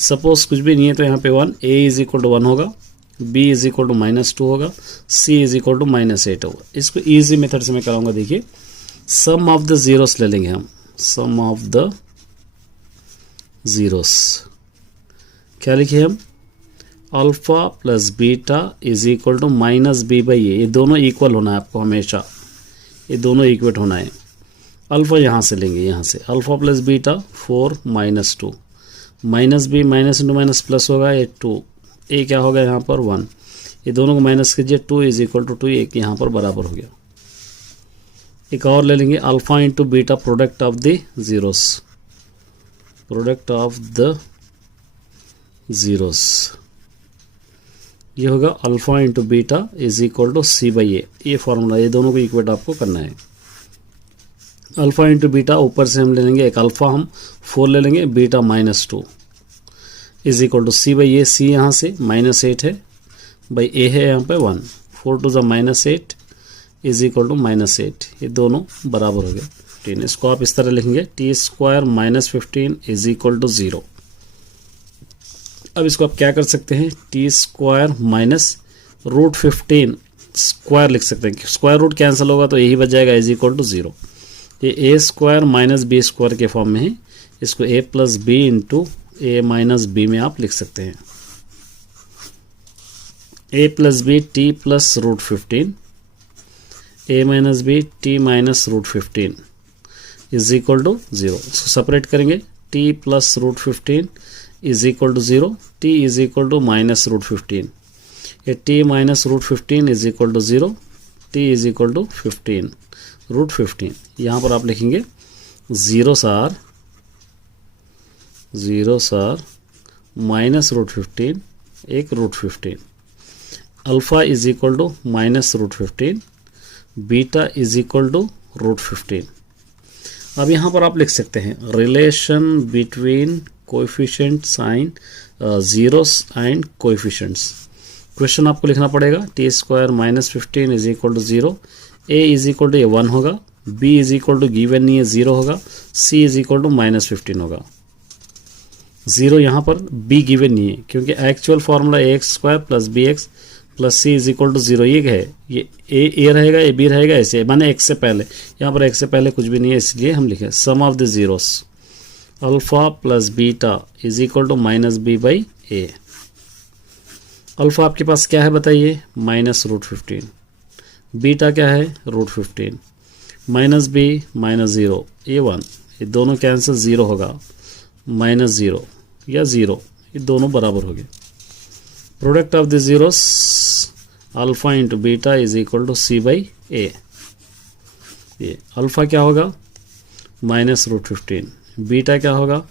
Suppose कुछ भी नहीं है तो यहाँ पे 1, a इज इक्वल टू 1 होगा, b is equal to minus 2 होगा, c is equal to minus 8 होगा। इसको इजी मेथड से मैं कराऊंगा। देखिए सम ऑफ द जीरोस ले लेंगे हम, सम ऑफ द जीरोस क्या लिखे हम, alpha plus beta is equal to minus b by ए। ये दोनों इक्वल होना है आपको हमेशा, ये दोनों इक्वेट होना है। अल्फा यहाँ से लेंगे, यहाँ से alpha plus beta 4 minus 2, minus b minus into minus plus होगा, ये 2, ए क्या होगा यहाँ पर 1, ये दोनों को माइनस कीजिए, 2 इज इक्वल टू 2, एक यहाँ पर बराबर हो गया। एक और ले लेंगे, alpha into beta product of the zeros, product of the zeros, ये होगा alpha into beta is equal to c by ए। ये फॉर्मूला, ये दोनों को इक्वेट आपको करना है। अल्फा इंटू बीटा ऊपर से हम ले लेंगे, एक अल्फा हम 4 ले लेंगे, beta minus 2 is equal to c by a. C यहाँ से माइनस 8 है, बाई ए है यहाँ पे 1, 4 टू ज़ा minus 8 is equal to minus 8, ये दोनों बराबर हो गए 15। इसको आप इस तरह लिखेंगे, t² minus 15 is equal to 0। अब इसको आप क्या कर सकते हैं, t² माइनस रूट 15 स्क्वायर लिख सकते हैं, स्क्वायर रूट कैंसिल होगा तो यही बच जाएगा इज इक्वल टू 0। ये a² माइनस b² के फॉर्म में है, इसको a plus B into A minus b में आप लिख सकते हैं। a plus b t plus root 15, a minus b t minus root 15 is equal to 0। इसको सेपरेट करेंगे, t plus root 15 is equal to 0, t is equal to minus root 15, ये t minus root 15 is equal to 0, t is equal to 15 root 15। यहाँ पर आप लिखेंगे zeros are minus root 15, एक root 15। Alpha is equal to -√15, beta is equal to √15। अब यहाँ पर आप लिख सकते हैं relation between coefficient sign zeros and coefficients. Question आपको लिखना पड़ेगा t² -15 is equal to 0, a is equal to ये 1 होगा, b is equal to given नहीं है 0 होगा, c इज इक्वल टू -15 होगा। 0 यहाँ पर b गिवन नहीं है क्योंकि actual formula ax² plus bx plus c is equal to 0 ये है, ये a रहेगा, ये b रहेगा, ऐसे माने x से पहले, यहाँ पर x से पहले कुछ भी नहीं है, इसलिए हम लिखे sum of the zeros alpha plus beta is equal to -b/a। Alpha आपके पास क्या है बताइए, -√15, बीटा क्या है √15, -b -0, ये 1, ये दोनों कैंसिल 0 होगा, -0 या 0, ये दोनों बराबर हो गए। Product of the zeros alpha into beta is equal to c/a। ये अल्फा क्या होगा -√15, बीटा क्या होगा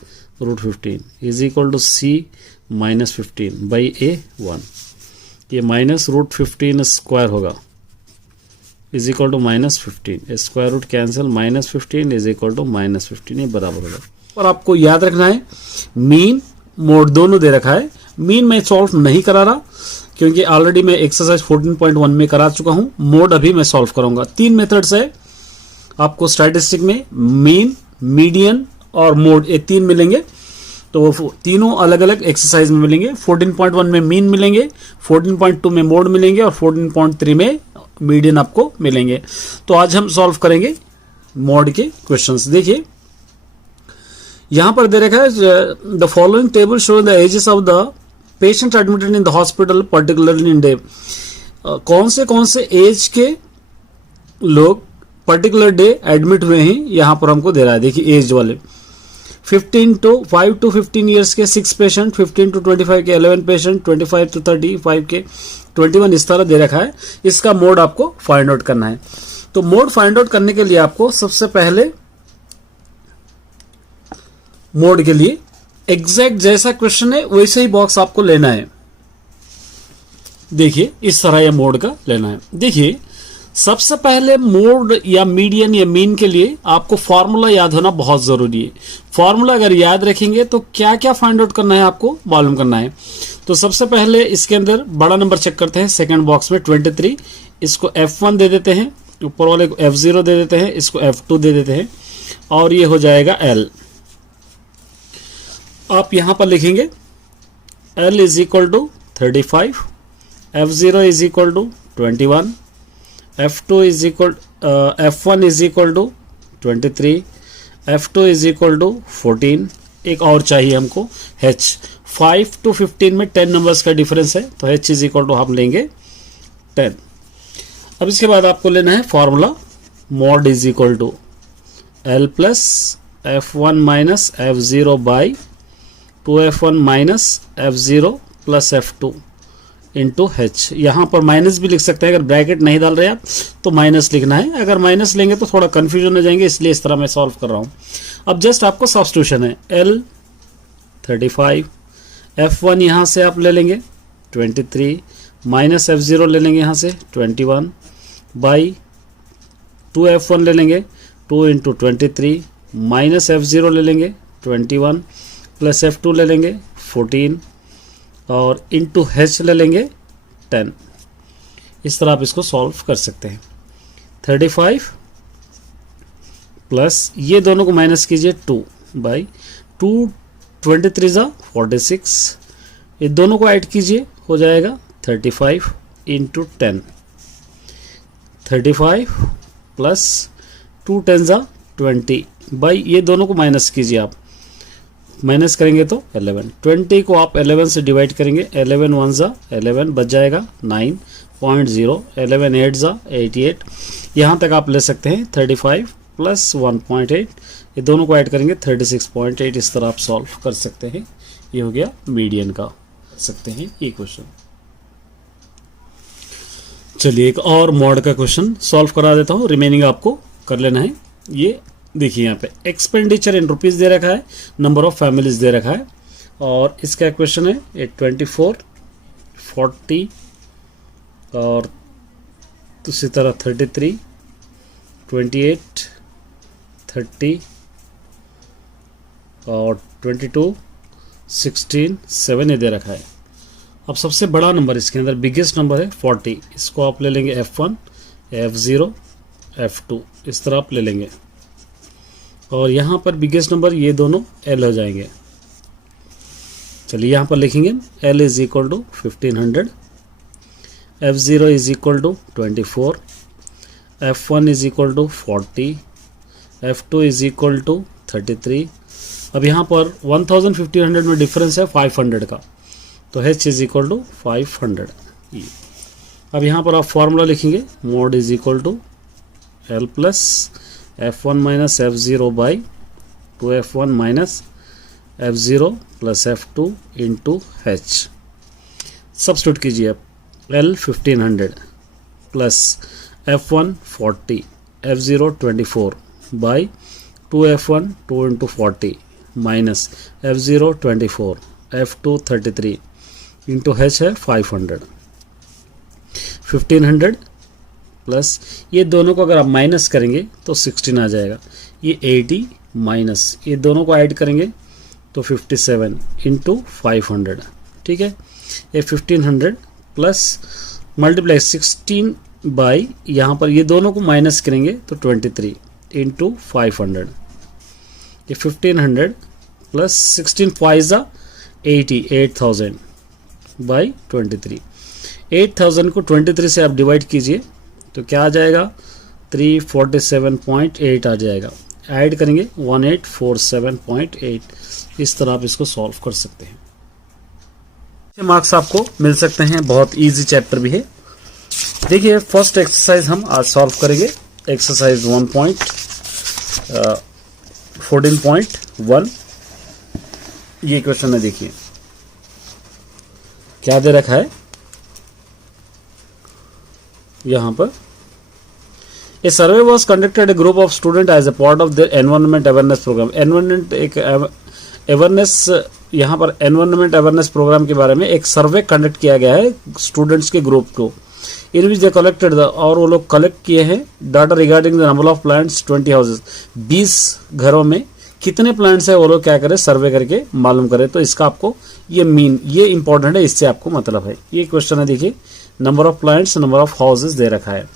√15 is equal to c -15/a 1। ये -√15 स्क्वायर होगा is equal to -15, square root cancel, -15 is equal to -15, ये बराबर होगा। और आपको याद रखना है मीन मोड दोनों दे रखा है। मीन मैं सॉल्व नहीं करा रहा क्योंकि ऑलरेडी मैं एक्सरसाइज 14.1 में करा चुका हूं। मोड अभी मैं सॉल्व करूंगा। 3 मेथड्स है आपको स्टैटिस्टिक में, मीन, मीडियन और मोड, ये 3 मिलेंगे। तो वो तीनों अलग अलग एक्सरसाइज में मिलेंगे। 14.1 में मीन मिलेंगे, 14.2 में मोड मिलेंगे और 14.3 में मीडियन आपको मिलेंगे। तो आज हम सॉल्व करेंगे मोड के क्वेश्चंस। देखिए यहां पर दे रखा है the following table show the ages of the patient admitted in the hospital particularly in day. कौन से एज के लोग पर्टिकुलर डे एडमिट हुए हैं यहां पर हमको दे रहा है। देखिए एज वाले 5 to 15 ईयर्स के 6 पेशेंट, 15 to 25 के 11 पेशेंट, 25 to 35 के 21, इस तरह दे रखा है। इसका मोड आपको फाइंड आउट करना है। तो मोड फाइंड आउट करने के लिए आपको सबसे पहले मोड के लिए एग्जैक्ट जैसा क्वेश्चन है वैसे ही बॉक्स आपको लेना है। देखिए इस तरह यह मोड का लेना है। देखिए सबसे पहले मोड या मीडियन या मीन के लिए आपको फॉर्मूला याद होना बहुत जरूरी है। फॉर्मूला अगर याद रखेंगे तो क्या क्या फाइंड आउट करना है आपको मालूम करना है। तो सबसे पहले इसके अंदर बड़ा नंबर चेक करते हैं। सेकंड बॉक्स में 23, इसको F1 दे देते हैं, ऊपर वाले को F0 दे देते हैं, इसको F2 दे देते हैं और ये हो जाएगा L। आप यहां पर लिखेंगे L is equal to 35, F0 is equal to 21, F2 is equal F1 is equal to 23, F2 is equal to 14। एक और चाहिए हमको H। 5 to 15 में 10 नंबर्स का डिफरेंस है तो H इज इक्वल टू हम लेंगे 10। अब इसके बाद आपको लेना है formula mod is equal to L plus F1 minus F0 by 2F1 minus F0 plus F2 into H। यहाँ पर माइनस भी लिख सकते हैं, अगर ब्रैकेट नहीं डाल रहे आप तो माइनस लिखना है। अगर माइनस लेंगे तो थोड़ा कंफ्यूजन हो जाएंगे, इसलिए इस तरह मैं सॉल्व कर रहा हूँ। अब जस्ट आपको सब्स्टिट्यूशन है। L 35, F1 यहाँ से आप ले लेंगे 23 माइनस F0 ले लेंगे यहाँ से 21 बाई 2F1 ले लेंगे 2 इंटू 23 माइनस F0 ले लेंगे 21 प्लस F2 ले लेंगे 14 और इंटू H ले लेंगे 10। इस तरह आप इसको सॉल्व कर सकते हैं। 35 प्लस ये दोनों को माइनस कीजिए 2 बाई 2 23 46, ये दोनों को ऐड कीजिए हो जाएगा 35 इंटू 10। 35 प्लस 2 10 20 बाई ये दोनों को माइनस कीजिए, आप माइनस करेंगे तो 11। 20 को आप 11 से डिवाइड करेंगे, 11 1 11 बच जाएगा 9.0, 11 8 88। यहाँ तक आप ले सकते हैं 35 प्लस 1.8, ये दोनों को ऐड करेंगे 36.8। इस तरह आप सॉल्व कर सकते हैं। ये हो गया मीडियन का सकते हैं ये क्वेश्चन। चलिए एक और मॉड का क्वेश्चन सॉल्व करा देता हूँ, रिमेनिंग आपको कर लेना है। ये देखिए यहाँ पे एक्सपेंडिचर इन रुपीज दे रखा है, नंबर ऑफ फैमिलीज दे रखा है और इसका क्वेश्चन है 24, 40, और उसी तरह 33, 28, 30 और 22, 16, 7 ये दे रखा है। अब सबसे बड़ा नंबर इसके अंदर बिगेस्ट नंबर है 40, इसको आप ले लेंगे F1, F0, F2 इस तरह आप ले लेंगे। और यहाँ पर बिगेस्ट नंबर ये दोनों L हो जाएंगे। चलिए यहाँ पर लिखेंगे L is equal to 1500, F0 is equal to 24, F1 is equal to 40, F2 is equal to 33। अब यहाँ पर 1500 में डिफरेंस है 500 का, तो H इज इक्वल टू 500। अब यहाँ पर आप फॉर्मूला लिखेंगे mode is equal to L plus F1 minus F0 by 2F1 minus F0 plus F2 into H। Substitute कीजिए आप, L 1500 plus F1 40, F0 24 by 2F1 2 into 40 minus F0 24, F2 33 into H है 500। 1500 plus ये दोनों को अगर आप minus करेंगे तो 16 आ जाएगा। ये 80 माइनस ये दोनों को ऐड करेंगे तो 57 इंटू 500। ठीक है, ये 1500 प्लस मल्टीप्लाई 16 बाई यहाँ पर ये दोनों को माइनस करेंगे तो 23 इंटू 500। ये 1500 प्लस 16 फाइजा 80, 8000 बाई 23। 8000 को 23 से आप डिवाइड कीजिए तो क्या आ जाएगा 347.8 आ जाएगा। ऐड करेंगे 1847.8। इस तरह आप इसको सॉल्व कर सकते हैं। मार्क्स आपको मिल सकते हैं, बहुत इजी चैप्टर भी है। देखिए फर्स्ट एक्सरसाइज हम आज सॉल्व करेंगे, एक्सरसाइज 14.1। ये क्वेश्चन है, देखिए क्या दे रखा है यहाँ पर। A survey was conducted a group of student as a part of their environment awareness programme. Environment एक अवेयरनेस, यहाँ पर एनवायरमेंट अवेयरनेस प्रोग्राम के बारे में एक सर्वे कंडक्ट किया गया है स्टूडेंट्स के ग्रुप को। इन विच दे कलेक्टेड और वो लोग कलेक्ट किए हैं data regarding the number of plants 20 houses. 20 घरों में कितने प्लांट्स है वो लोग क्या करें, सर्वे करके मालूम करें। तो इसका आपको ये मीन, ये इंपॉर्टेंट है, इससे आपको मतलब है। ये क्वेश्चन है, देखिए number of plants, number of houses they रखा है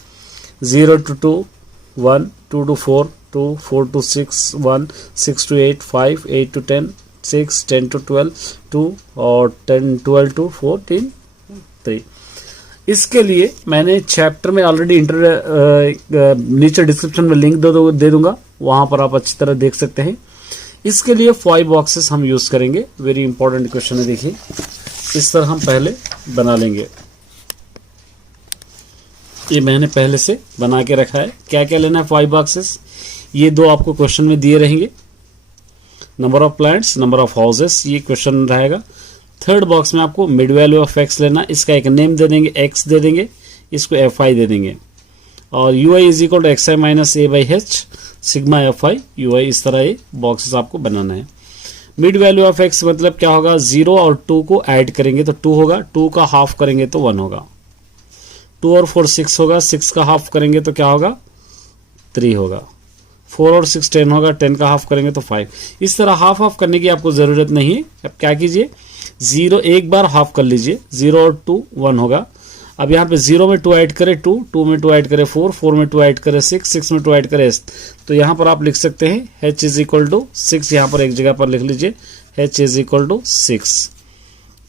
0 to 2, 1, 2 to 4, 2, 4 to 6, 1, 6 to 8, 5, 8 to 10, 6, 10 to 12, 2 और 10, 12 to 14, 3। इसके लिए मैंने चैप्टर में ऑलरेडी नीचे डिस्क्रिप्शन में लिंक दे दूंगा, वहां पर आप अच्छी तरह देख सकते हैं। इसके लिए 5 बॉक्सेस हम यूज करेंगे। वेरी इंपॉर्टेंट क्वेश्चन है, देखिए इस तरह हम पहले बना लेंगे। ये मैंने पहले से बना के रखा है। क्या क्या लेना है 5 बॉक्सेस, ये 2 आपको क्वेश्चन में दिए रहेंगे, number of plants, number of houses, ये क्वेश्चन रहेगा। थर्ड बॉक्स में आपको मिड वैल्यू ऑफ एक्स लेना, इसका एक नेम दे देंगे, एक्स दे देंगे, इसको एफ आई दे देंगे। और u i is equal to x i minus a by h sigma F i u i. इस तरह ये बॉक्सेस आपको बनाना है। मिड वैल्यू ऑफ एक्स मतलब क्या होगा, 0 और 2 को ऐड करेंगे तो 2 होगा, 2 का हाफ करेंगे तो 1 होगा, 2 और 4 6 होगा, 6 का हाफ करेंगे तो क्या होगा 3 होगा, 4 और 6 10 होगा, 10 का हाफ करेंगे तो 5। इस तरह हाफ हाफ करने की आपको ज़रूरत नहीं है। अब क्या कीजिए, 0 एक बार हाफ कर लीजिए, 0 और 2 1 होगा। अब यहाँ पे 0 में 2 ऐड करें 2, 2 में 2 ऐड करें 4, 4 में 2 ऐड करें 6, 6 में 2 ऐड करें S। तो यहाँ पर आप लिख सकते हैं h इज इक्वल टू 6, यहाँ पर एक जगह पर लिख लीजिए h इज इक्वल टू 6।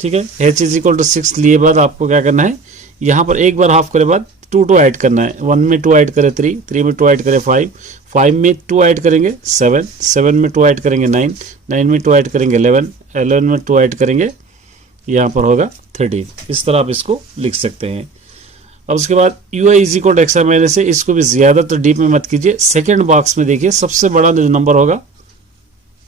ठीक है, h इज इक्वल टू 6 लिए बाद आपको क्या करना है, यहाँ पर एक बार हाफ करे बाद 2 ऐड करना है। 1 में 2 ऐड करें 3, 3 में 2 ऐड करें 5, 5 में 2 ऐड करेंगे 7, 7 में 2 ऐड करेंगे 9, 9 में 2 ऐड करेंगे 11, 11 में 2 ऐड करेंगे यहाँ पर होगा 13। इस तरह आप इसको लिख सकते हैं। अब उसके बाद u i is equal to x i minus है, इसको भी ज़्यादा तो डीप में मत कीजिए। सेकेंड बॉक्स में देखिए सबसे बड़ा जो नंबर होगा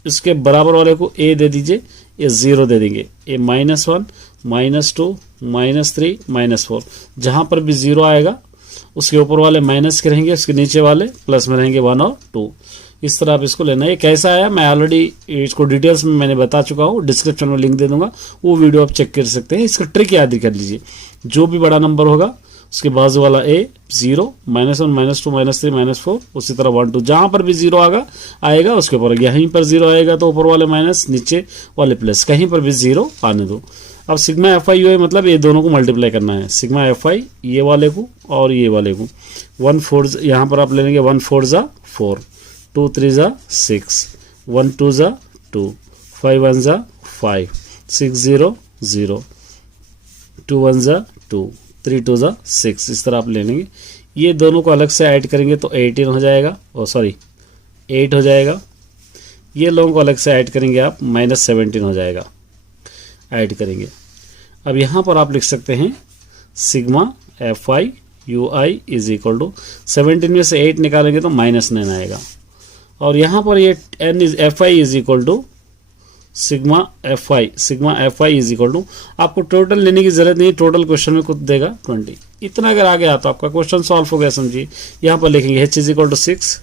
इसके बराबर वाले को ए दे दीजिए, ये 0 दे देंगे, ये -1, -2, -3, -4। जहाँ पर भी 0 आएगा उसके ऊपर वाले माइनस के रहेंगे, उसके नीचे वाले प्लस में रहेंगे 1 और 2। इस तरह आप इसको लेना है। ये कैसा आया मैं ऑलरेडी इसको डिटेल्स में मैंने बता चुका हूँ, डिस्क्रिप्शन में लिंक दे दूंगा, वो वीडियो आप चेक कर सकते हैं। इसका ट्रिक याद कर लीजिए, जो भी बड़ा नंबर होगा उसके बाजू वाला ए 0, -1 -2 -3 -4, उसी तरह 1 2, जहां पर भी 0 आएगा उसके ऊपर, यहीं पर 0 आएगा तो ऊपर वाले माइनस, नीचे वाले प्लस, कहीं पर भी 0 आने दो। अब सिग्मा एफ आई यूआई मतलब ये दोनों को मल्टीप्लाई करना है, सिग्मा एफ आई ये वाले को और ये वाले को। 1 4 यहाँ पर आप ले लेंगे 1 4 ज़ा 4, 2 3 ज़ा 6, 1 2 ज़ा 2, 5 1 ज़ा 5, 6 0 0, 2 1 ज़ा 2, 3 2 ज़ा 6, इस तरह आप ले लेंगे। ये दोनों को अलग से ऐड करेंगे तो 18 हो जाएगा, सॉरी 8 हो जाएगा। ये लोगों को अलग से ऐड करेंगे आप -17 हो जाएगा, ऐड करेंगे। अब यहाँ पर आप लिख सकते हैं sigma F i u i is equal to 17 में से 8 निकालेंगे तो -9 आएगा, और यहाँ पर ये n is f I is equal to sigma F I is equal to, आपको टोटल लेने की जरूरत नहीं, टोटल क्वेश्चन में कुछ देगा 20। इतना अगर आ गया तो आपका क्वेश्चन सॉल्व हो गया समझिए। यहाँ पर लिखेंगे h is equal to 6,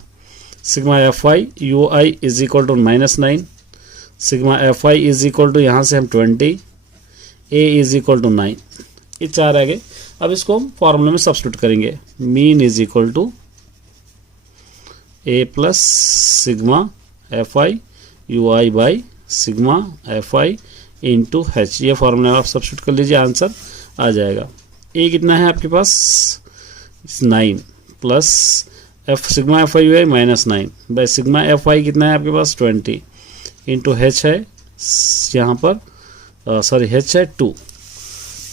sigma F i u i is equal to -9, sigma F I is equal to यहाँ से हम 20, ए इज इक्वल टू 9, ये 4 आ गए। अब इसको हम फॉर्मूले में सब्स्टिट्यूट करेंगे, mean is equal to a plus sigma F i u i by sigma F i into H, ये फॉर्मूला आप सब्स्टिट्यूट कर लीजिए, आंसर आ जाएगा। ए कितना है आपके पास 9 plus f sigma F i u i -9 by sigma F i कितना है आपके पास 20 इंटू एच है यहाँ पर सॉरी एच है 2,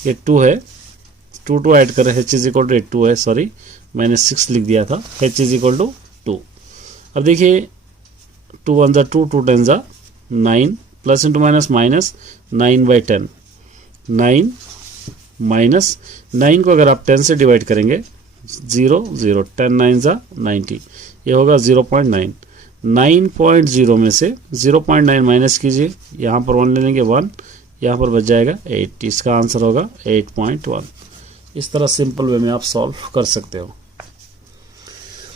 ये 2 है, 2 ऐड करें, एच इज इक्वल टू 2 है, सॉरी मैंने 6 लिख दिया था, एच इज इक्वल टू 2। अब देखिए 2 1 ज़ा 2, 2 10 ज़ा 9, plus into minus minus 9/10, 9 minus 9 को अगर आप 10 से डिवाइड करेंगे 0 0, 10 9 ज़ा 90, ये होगा 0.9, 9.0 में से 0.9 माइनस कीजिए, यहाँ पर 1 ले लेंगे 1, यहाँ पर बच जाएगा 8, इसका आंसर होगा 8.1। इस तरह सिंपल वे में आप सॉल्व कर सकते हो।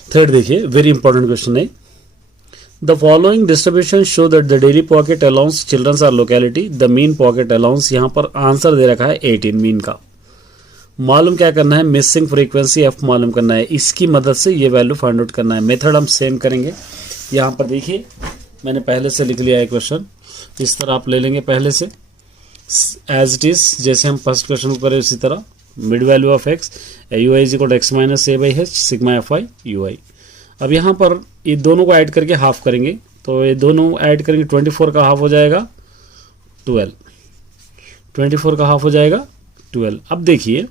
थर्ड देखिए, वेरी इंपॉर्टेंट क्वेश्चन है, the following distribution show that the daily pocket allowance children's are locality, the mean pocket allowance, यहाँ पर आंसर दे रखा है 18 मीन का। मालूम क्या करना है, मिसिंग फ्रीक्वेंसी एफ मालूम करना है, इसकी मदद से ये वैल्यू फाइंड आउट करना है। मेथड हम सेम करेंगे, यहाँ पर देखिए मैंने पहले से लिख लिया है क्वेश्चन, इस तरह आप ले लेंगे पहले से एज इट इज, जैसे हम फर्स्ट क्वेश्चन को करें उसी तरह, mid value of x u i is equal to x minus a by h sigma F i u i. अब यहाँ पर ये दोनों को ऐड करके हाफ करेंगे, तो ये दोनों ऐड करेंगे 24 का हाफ हो जाएगा 12, 24 का हाफ हो जाएगा 12। अब देखिए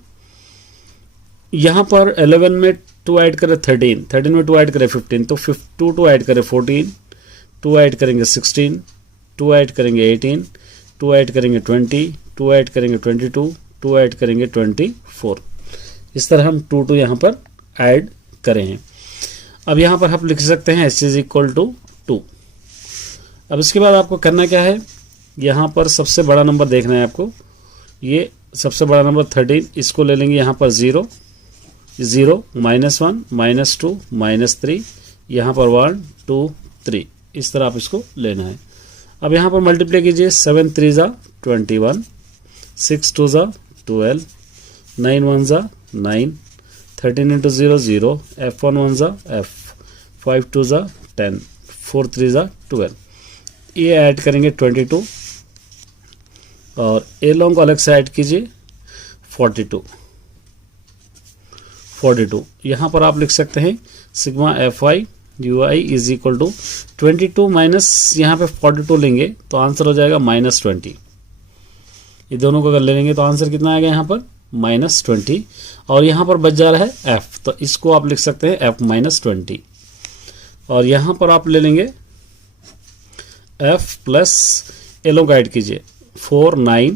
यहाँ पर 11 में 2 ऐड करें 13, 13 में 2 ऐड करें 15, तो 2 ऐड करें 14, 2 ऐड करेंगे 16, 2 ऐड करेंगे 18, 2 ऐड करेंगे 20, 2 ऐड करेंगे 22, 2 ऐड करेंगे 24। इस तरह हम 2 यहाँ पर ऐड करें हैं। अब यहाँ पर आप लिख सकते हैं एच इज इक्वल टू 2। अब इसके बाद आपको करना क्या है, यहाँ पर सबसे बड़ा नंबर देखना है आपको, ये सबसे बड़ा नंबर 13, इसको ले लेंगे यहाँ पर 0 0 -1 -2 -3, यहाँ पर 1 2 3, इस तरह आप इसको लेना है। अब यहाँ पर मल्टीप्लाई कीजिए, 7 3 ज़ा 21, 6 2 ज़ा 12, 9 1 ज़ा 9, 13 इंटू 0 0, f1 1 ज़ा f, 5 2 ज़ा 10, 4 3 ज़ा 12, ये ऐड करेंगे 22, और ए लोगों को अलग से ऐड कीजिए 42। यहाँ पर आप लिख सकते हैं sigma F i u i is equal to 22 माइनस यहाँ पे 42 लेंगे तो आंसर हो जाएगा -20। ये दोनों को अगर ले लेंगे तो आंसर कितना आएगा यहाँ पर -20, और यहाँ पर बच जा रहा है f, तो इसको आप लिख सकते हैं f -20, और यहाँ पर आप ले लेंगे f प्लस ए लोग ऐड कीजिए 4 9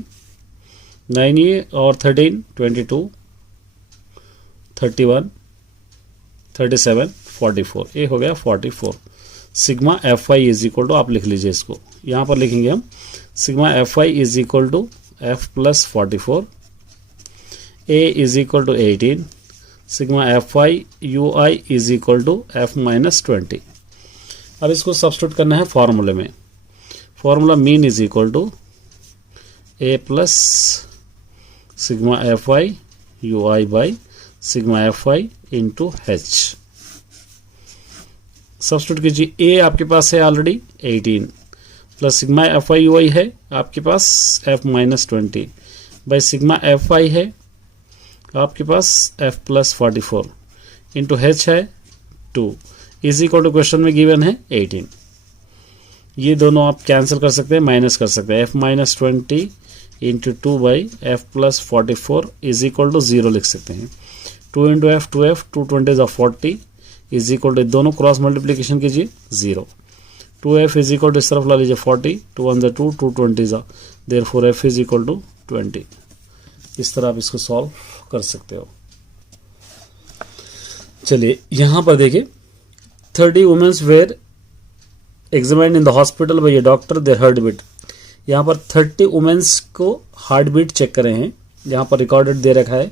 9 ये और 13 22 31 37 44, ये हो गया 44। Sigma F I is equal to, आप लिख लीजिए इसको, यहाँ पर लिखेंगे हम sigma F I is equal to f plus 44, a is equal to 18, sigma F i u i is equal to f -20। अब इसको सब्स्टिट्यूट करना है फॉर्मूले में, formula mean is equal to a plus sigma F i u i by sigma F i into h. Substitute कीजिए, ए आपके पास है already 18 plus sigma F i u i है आपके पास f minus 20 by sigma F i है आपके पास एफ प्लस 44 इंटू एच है 2 इज इक्वल टू क्वेश्चन में गिवन है 18। ये दोनों आप कैंसिल कर सकते हैं, माइनस कर सकते हैं। F minus 20 into 2 by f plus 44 is equal to 0 लिख सकते हैं। 2 into f 2f 220 40 is equal to दोनों क्रॉस मल्टीप्लीकेशन कीजिए 0। 2f इज इक्वल टू इस तरफ ला लीजिए 40 2 1 2 2 20 therefore f is equal to 20। इस तरह आप इसको सॉल्व कर सकते हो। चलिए यहां पर देखिए 30 women's were examined in the hospital by a doctor their heartbeat. यहाँ पर 30 वुमेन्स को हार्ट बीट चेक कर रहे हैं। यहाँ पर रिकॉर्डेड दे रखा है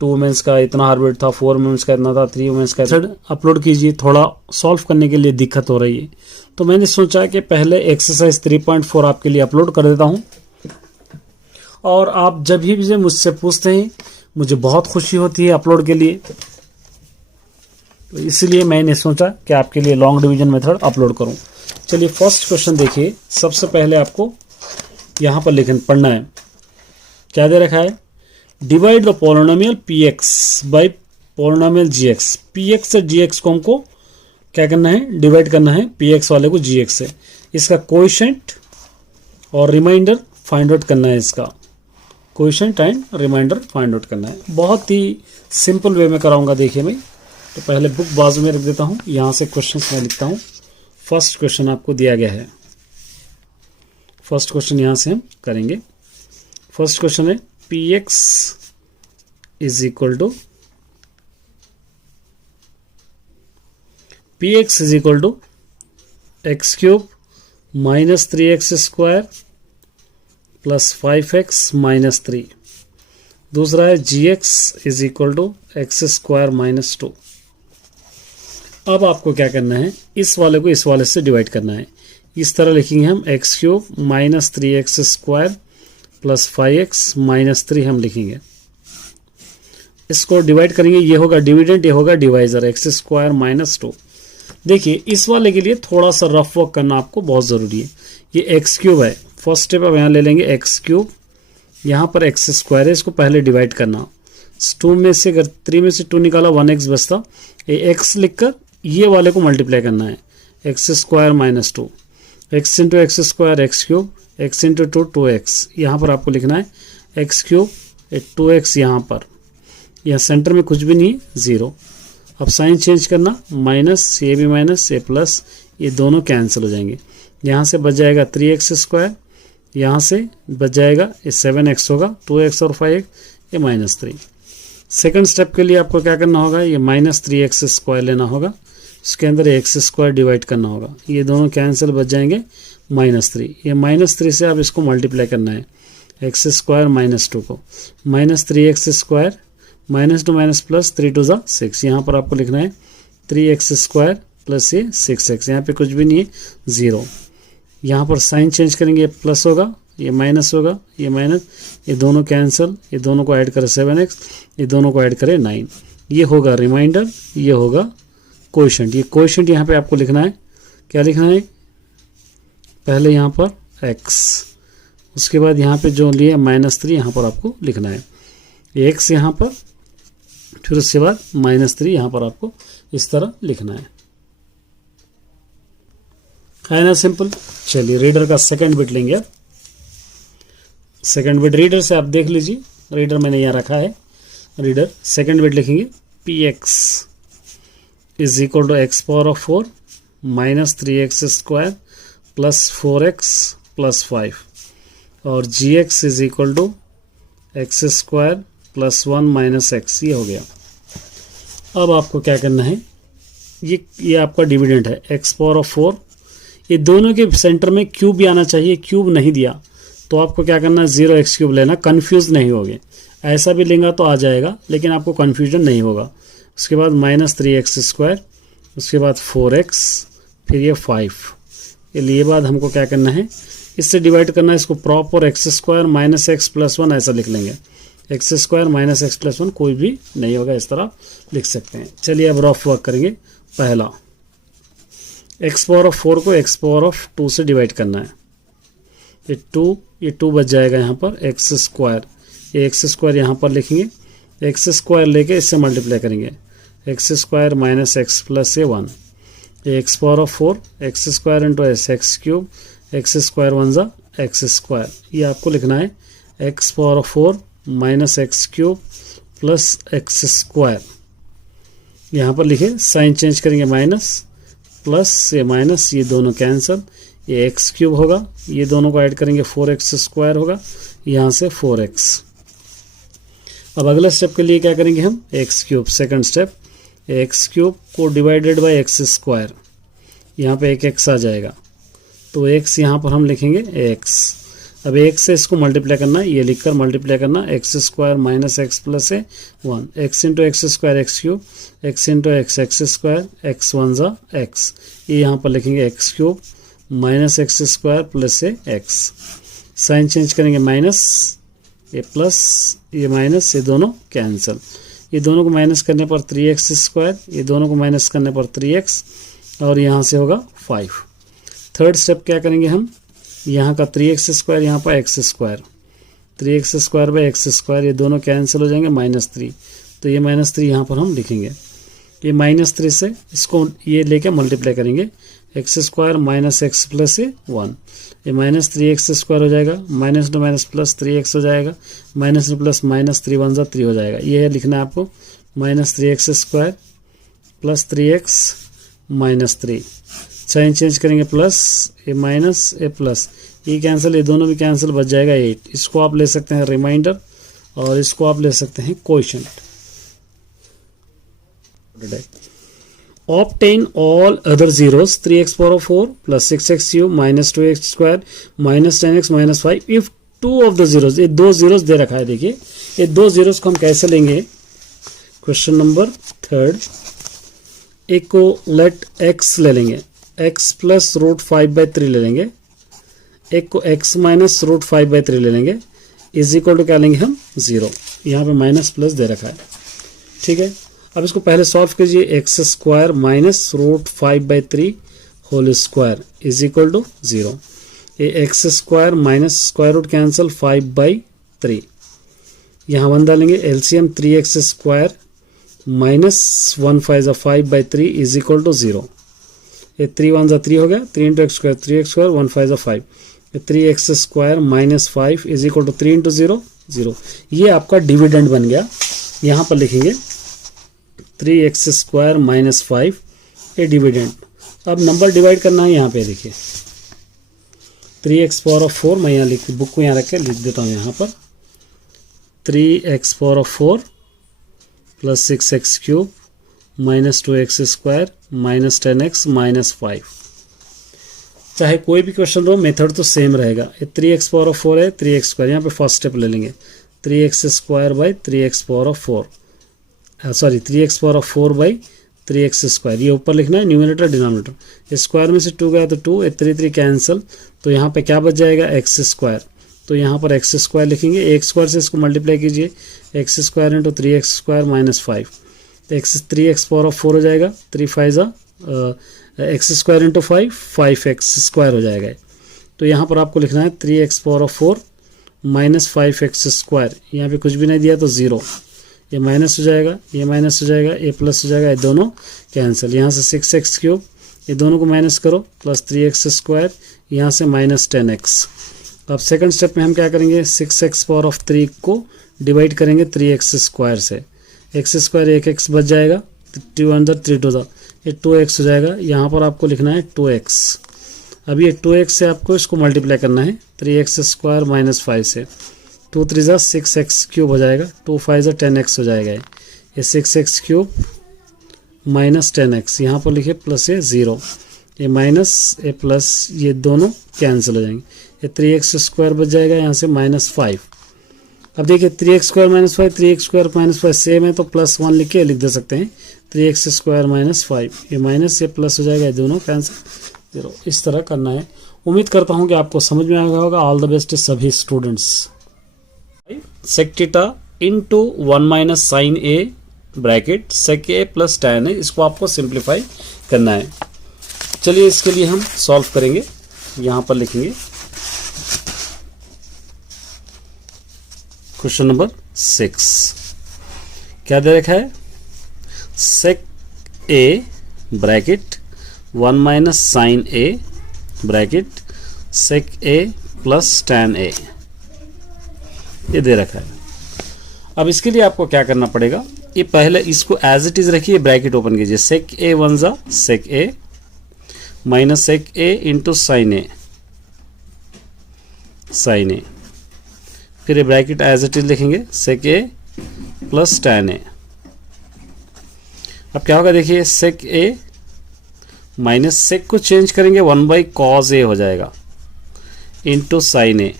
2 वुमेन्स का इतना हार्ट बीट था, 4 वुमेन्स का इतना था, 3 वुमेन्स का अपलोड कीजिए। थोड़ा सॉल्व करने के लिए दिक्कत हो रही है तो मैंने सोचा कि पहले एक्सरसाइज 3.4 आपके लिए अपलोड कर देता हूँ और आप जब भी मुझसे पूछते हैं मुझे बहुत खुशी होती है अपलोड के लिए, तो इसलिए मैंने सोचा कि आपके लिए लॉन्ग डिवीजन मेथड अपलोड करूं। चलिए फर्स्ट क्वेश्चन देखिए। सबसे पहले आपको यहां पर पढ़ना है, क्या दे रखा है, divide the polynomial px by polynomial gx। px से gx को हमको क्या करना है, डिवाइड करना है px वाले को gx से। इसका कोएफिशिएंट और रिमाइंडर फाइंड आउट करना है, इसका coefficient and reminder find out करना है। बहुत ही सिंपल वे में कराऊंगा। देखिए मैं तो पहले बुक बाजू में रख देता हूं, यहां से क्वेश्चन मैं लिखता हूं। फर्स्ट क्वेश्चन आपको दिया गया है, फर्स्ट क्वेश्चन यहां से हम करेंगे। फर्स्ट क्वेश्चन है px is equal to x cube minus 3x square plus 5x minus 3। दूसरा है gx is equal to x square minus 2। अब आपको क्या करना है, इस वाले को इस वाले से डिवाइड करना है। इस तरह लिखेंगे हम x cube minus 3x square plus 5x minus 3 हम लिखेंगे। इसको डिवाइड करेंगे, ये होगा डिविडेंड, ये होगा डिवाइजर, एक्स स्क्वायर माइनस 2। देखिए इस वाले के लिए थोड़ा सा रफ वर्क करना आपको बहुत ज़रूरी है। ये एक्स क्यूब है, फर्स्ट स्टेप अब यहाँ ले लेंगे एक्स क्यूब, यहाँ पर एक्स स्क्वायर है, इसको पहले डिवाइड करना। 2 में से अगर 3 में से 2 निकाला 1x बचता, ये एक्स लिखकर ये वाले को मल्टीप्लाई करना है, x square minus 2, x into x square x cube, x into 2 2x। यहाँ पर आपको लिखना है एक्स क्यूब 2x, यहाँ सेंटर में कुछ भी नहीं है 0। अब साइन चेंज करना, माइनस, ये भी माइनस, ये प्लस, ये दोनों कैंसिल हो जाएंगे। यहाँ से बच जाएगा 3x स्क्वायर, यहाँ से बच जाएगा ये 7x होगा, 2x और 5x, ये माइनस 3। सेकंड स्टेप के लिए आपको क्या करना होगा, ये माइनस 3x स्क्वायर लेना होगा, इसके अंदर एक्स स्क्वायर डिवाइड करना होगा, ये दोनों कैंसिल बच जाएंगे माइनस 3। ये माइनस 3 से आप इसको मल्टीप्लाई करना है, एक्स स्क्वायर माइनस 2 को, minus 3x square minus 2 minus plus 3 2 6। यहाँ पर आपको लिखना है 3x स्क्वायर प्लस ये 6x, यहाँ पे कुछ भी नहीं है 0। यहाँ पर साइन चेंज करेंगे, ये प्लस होगा, ये माइनस होगा, ये माइनस, ये दोनों कैंसिल, ये दोनों को ऐड करें 7x, ये दोनों को ऐड करें 9। ये होगा रिमाइंडर, ये होगा कोएफिशिएंट। ये कोएफिशिएंट यहाँ पे आपको लिखना है, क्या लिखना है, पहले यहाँ पर x, उसके बाद यहाँ पे जो लिए -3 यहाँ पर आपको लिखना है, ये x यहाँ पर, फिर उसके बाद -3 यहाँ पर आपको इस तरह लिखना है ना, सिंपल। चलिए रीडर का सेकंड बिट लेंगे। अब सेकंड बिट रीडर से आप देख लीजिए, रीडर मैंने यहाँ रखा है, रीडर सेकंड बिट लिखेंगे px is equal to x power of 4 minus 3x square plus 4x plus 5 और gx is equal to x square plus 1 minus x। ये हो गया। अब आपको क्या करना है, ये आपका डिविडेंड है एक्स पावर ऑफ 4, ये दोनों के सेंटर में क्यूब भी आना चाहिए, क्यूब नहीं दिया तो आपको क्या करना है 0x क्यूब लेना, कन्फ्यूज नहीं होगे। ऐसा भी लेंगे तो आ जाएगा लेकिन आपको कन्फ्यूजन नहीं होगा। उसके बाद माइनस 3x स्क्वायर, उसके बाद 4x, फिर ये 5। ये लिए बाद हमको क्या करना है, इससे डिवाइड करना है, इसको proper x square minus x plus 1 ऐसा लिख लेंगे। X square minus x plus 1 कोई भी नहीं होगा, इस तरह लिख सकते हैं। चलिए अब रफ वर्क करेंगे। पहला एक्स पावर ऑफ 4 को एक्स पावर ऑफ 2 से डिवाइड करना है। ये 2 बच जाएगा यहाँ पर एक्स स्क्वायर, ये एक्स स्क्वायर यहाँ पर लिखेंगे, एक्स स्क्वायर लेके इससे मल्टीप्लाई करेंगे, x square minus x plus 1, ये x power of 4 x square into x x cube, x square 1 जा एक्स स्क्वायर, ये आपको लिखना है x power of 4 minus x cube plus x square. यहाँ पर लिखे, साइन चेंज करेंगे माइनस प्लस, ये माइनस, ये दोनों कैंसल, ये एक्स क्यूब होगा, ये दोनों को ऐड करेंगे 4x स्क्वायर होगा, यहाँ से 4x। अब अगला स्टेप के लिए क्या करेंगे हम, x cube. Second step, x cube को डिवाइडेड बाय एक्स स्क्वायर, यहाँ पे एक एक्स आ जाएगा, तो एक्स यहाँ पर हम लिखेंगे एक्स। अब एक से इसको मल्टीप्लाई करना है, ये लिखकर मल्टीप्लाई करना, x square minus x plus 1, x into x square x cube, x into x x square, x 1 जा एक्स, ये यहाँ पर लिखेंगे x cube minus x square plus x. Sign change करेंगे माइनस, ये प्लस, ये माइनस, ये दोनों कैंसिल, ये दोनों को माइनस करने पर 3x स्क्वायर, ये दोनों को माइनस करने पर 3x, और यहाँ से होगा 5। थर्ड स्टेप क्या करेंगे हम, यहाँ का 3x स्क्वायर यहाँ पर x square, 3x square by x square, ये दोनों कैंसिल हो जाएंगे, -3, तो ये -3 यहाँ पर हम लिखेंगे। ये -3 से इसको ये लेके मल्टीप्लाई करेंगे, x square minus x plus 1, ये -3x स्क्वायर हो जाएगा, minus two minus plus 3x हो जाएगा, माइनस टू प्लस माइनस 3 1 जा 3 हो जाएगा। ये है लिखना है आपको -3x square plus 3x minus 3। Sign change करेंगे प्लस, ये माइनस, ये प्लस, ये कैंसिल, ये दोनों भी कैंसिल, बच जाएगा 8। इसको आप ले सकते हैं रिमाइंडर और इसको आप ले सकते हैं coefficient. Obtain all other zeros, 3x power of 4 plus 6x cube minus 2x square minus 10x minus 5 if two of the zeros, ये दो जीरोस दे रखा है। देखिए ये दो जीरोस को हम कैसे लेंगे, क्वेश्चन नंबर 3, एक को लेट x ले लेंगे, x प्लस √5/3 ले लेंगे, एक को x माइनस √5/3 ले लेंगे, इज इक्वल टू क्या लेंगे हम 0, यहाँ पे माइनस प्लस दे रखा है, ठीक है। अब इसको पहले सॉल्व कीजिए, x square minus √5/3 whole square is equal to 0, ये x square minus square root cancel 5/3, यहाँ 1 डालेंगे, एलसीएम 3x स्क्वायर माइनस 1 5 जा 5/3 इज इक्वल टू 0, ये 3 1 जा 3 हो गया, 3 into x square 3x square 1 5 जा 5, 3x square minus 5 is equal to 3 into 0 0, ये आपका डिविडेंड बन गया। यहाँ पर लिखेंगे 3x स्क्वायर माइनस 5 ये डिविडेंड। अब नंबर डिवाइड करना है, यहाँ पे देखिए 3x पावर ऑफ 4, मैं यहाँ लिख बुक को यहाँ रख के लिख देता हूँ, यहाँ पर 3x power of 4 plus 6x cube minus 2x square minus 10x minus 5। चाहे कोई भी क्वेश्चन हो, मेथड तो सेम रहेगा। ये 3x पावर ऑफ 4 है, 3x स्क्वायर, यहाँ पे फर्स्ट स्टेप ले लेंगे, 3x square by 3x power of 4, sorry 3x power of 4 by 3x square, ये ऊपर लिखना है न्यूमरेटर डिनोमिनेटर। स्क्वायर में से 2 गया तो 2, 3 कैंसिल, तो यहाँ पे क्या बच जाएगा x स्क्वायर, तो यहाँ पर x स्क्वायर लिखेंगे, एक स्क्वायर से इसको मल्टीप्लाई कीजिए, x square into 3x square minus 5, x 3x power of 4 हो जाएगा, 3 5 जा x square into 5 5x square हो जाएगा। तो यहाँ पर आपको लिखना है 3x power of 4 minus 5x square, यहाँ पे कुछ भी नहीं दिया तो 0, ये माइनस हो जाएगा, ये माइनस हो जाएगा, ये प्लस हो जाएगा, ये दोनों कैंसिल, यहाँ से 6x क्यूब, ये दोनों को माइनस करो, प्लस 3x स्क्वायर, यहाँ से माइनस 10x। अब सेकंड स्टेप में हम क्या करेंगे, 6x पावर ऑफ 3 को डिवाइड करेंगे 3x स्क्वायर से, x स्क्वायर 1x बच जाएगा, 2 अंदर 3 2 था, ये 2x हो जाएगा। यहाँ पर आपको लिखना है 2x। अब ये 2x से आपको इसको मल्टीप्लाई करना है 3x स्क्वायर माइनस 5 से, 2 3 जा 6x क्यूब हो जाएगा, 2 5 जा 10x हो जाएगा, ये 6x क्यूब माइनस 10x, यहाँ पर लिखिए प्लस ये 0, ये माइनस ये प्लस, ये दोनों कैंसिल हो जाएंगे, ये 3x स्क्वायर बच जाएगा, यहाँ से माइनस 5। अब देखिए 3x square minus 5, 3x square minus 5 same है, तो प्लस 1 लिख के लिख दे सकते हैं, 3x स्क्वायर माइनस 5, ये माइनस ये प्लस हो जाएगा, ये दोनों कैंसिल 0। इस तरह करना है। उम्मीद करता हूँ कि आपको समझ में आया होगा। ऑल द बेस्ट सभी students. Sec theta into 1 minus sine a bracket sec a plus tan a, इसको आपको सिंप्लीफाई करना है। चलिए इसके लिए हम सॉल्व करेंगे, यहां पर लिखेंगे क्वेश्चन नंबर 6। क्या दे रखा है? सेक A bracket 1 minus sine a bracket sec a plus tan ए, ये दे रखा है। अब इसके लिए आपको क्या करना पड़ेगा, ये पहले इसको एज इट इज रखिए, ब्रैकेट ओपन कीजिए, सेक ए वन जा सेक a minus sec A into sine A, sign ए, फिर ये ब्रैकेट एज इट इज लिखेंगे सेक ए प्लस tan ए। अब क्या होगा देखिए, सेक ए माइनस सेक को चेंज करेंगे 1 बाई कॉज ए हो जाएगा into sign a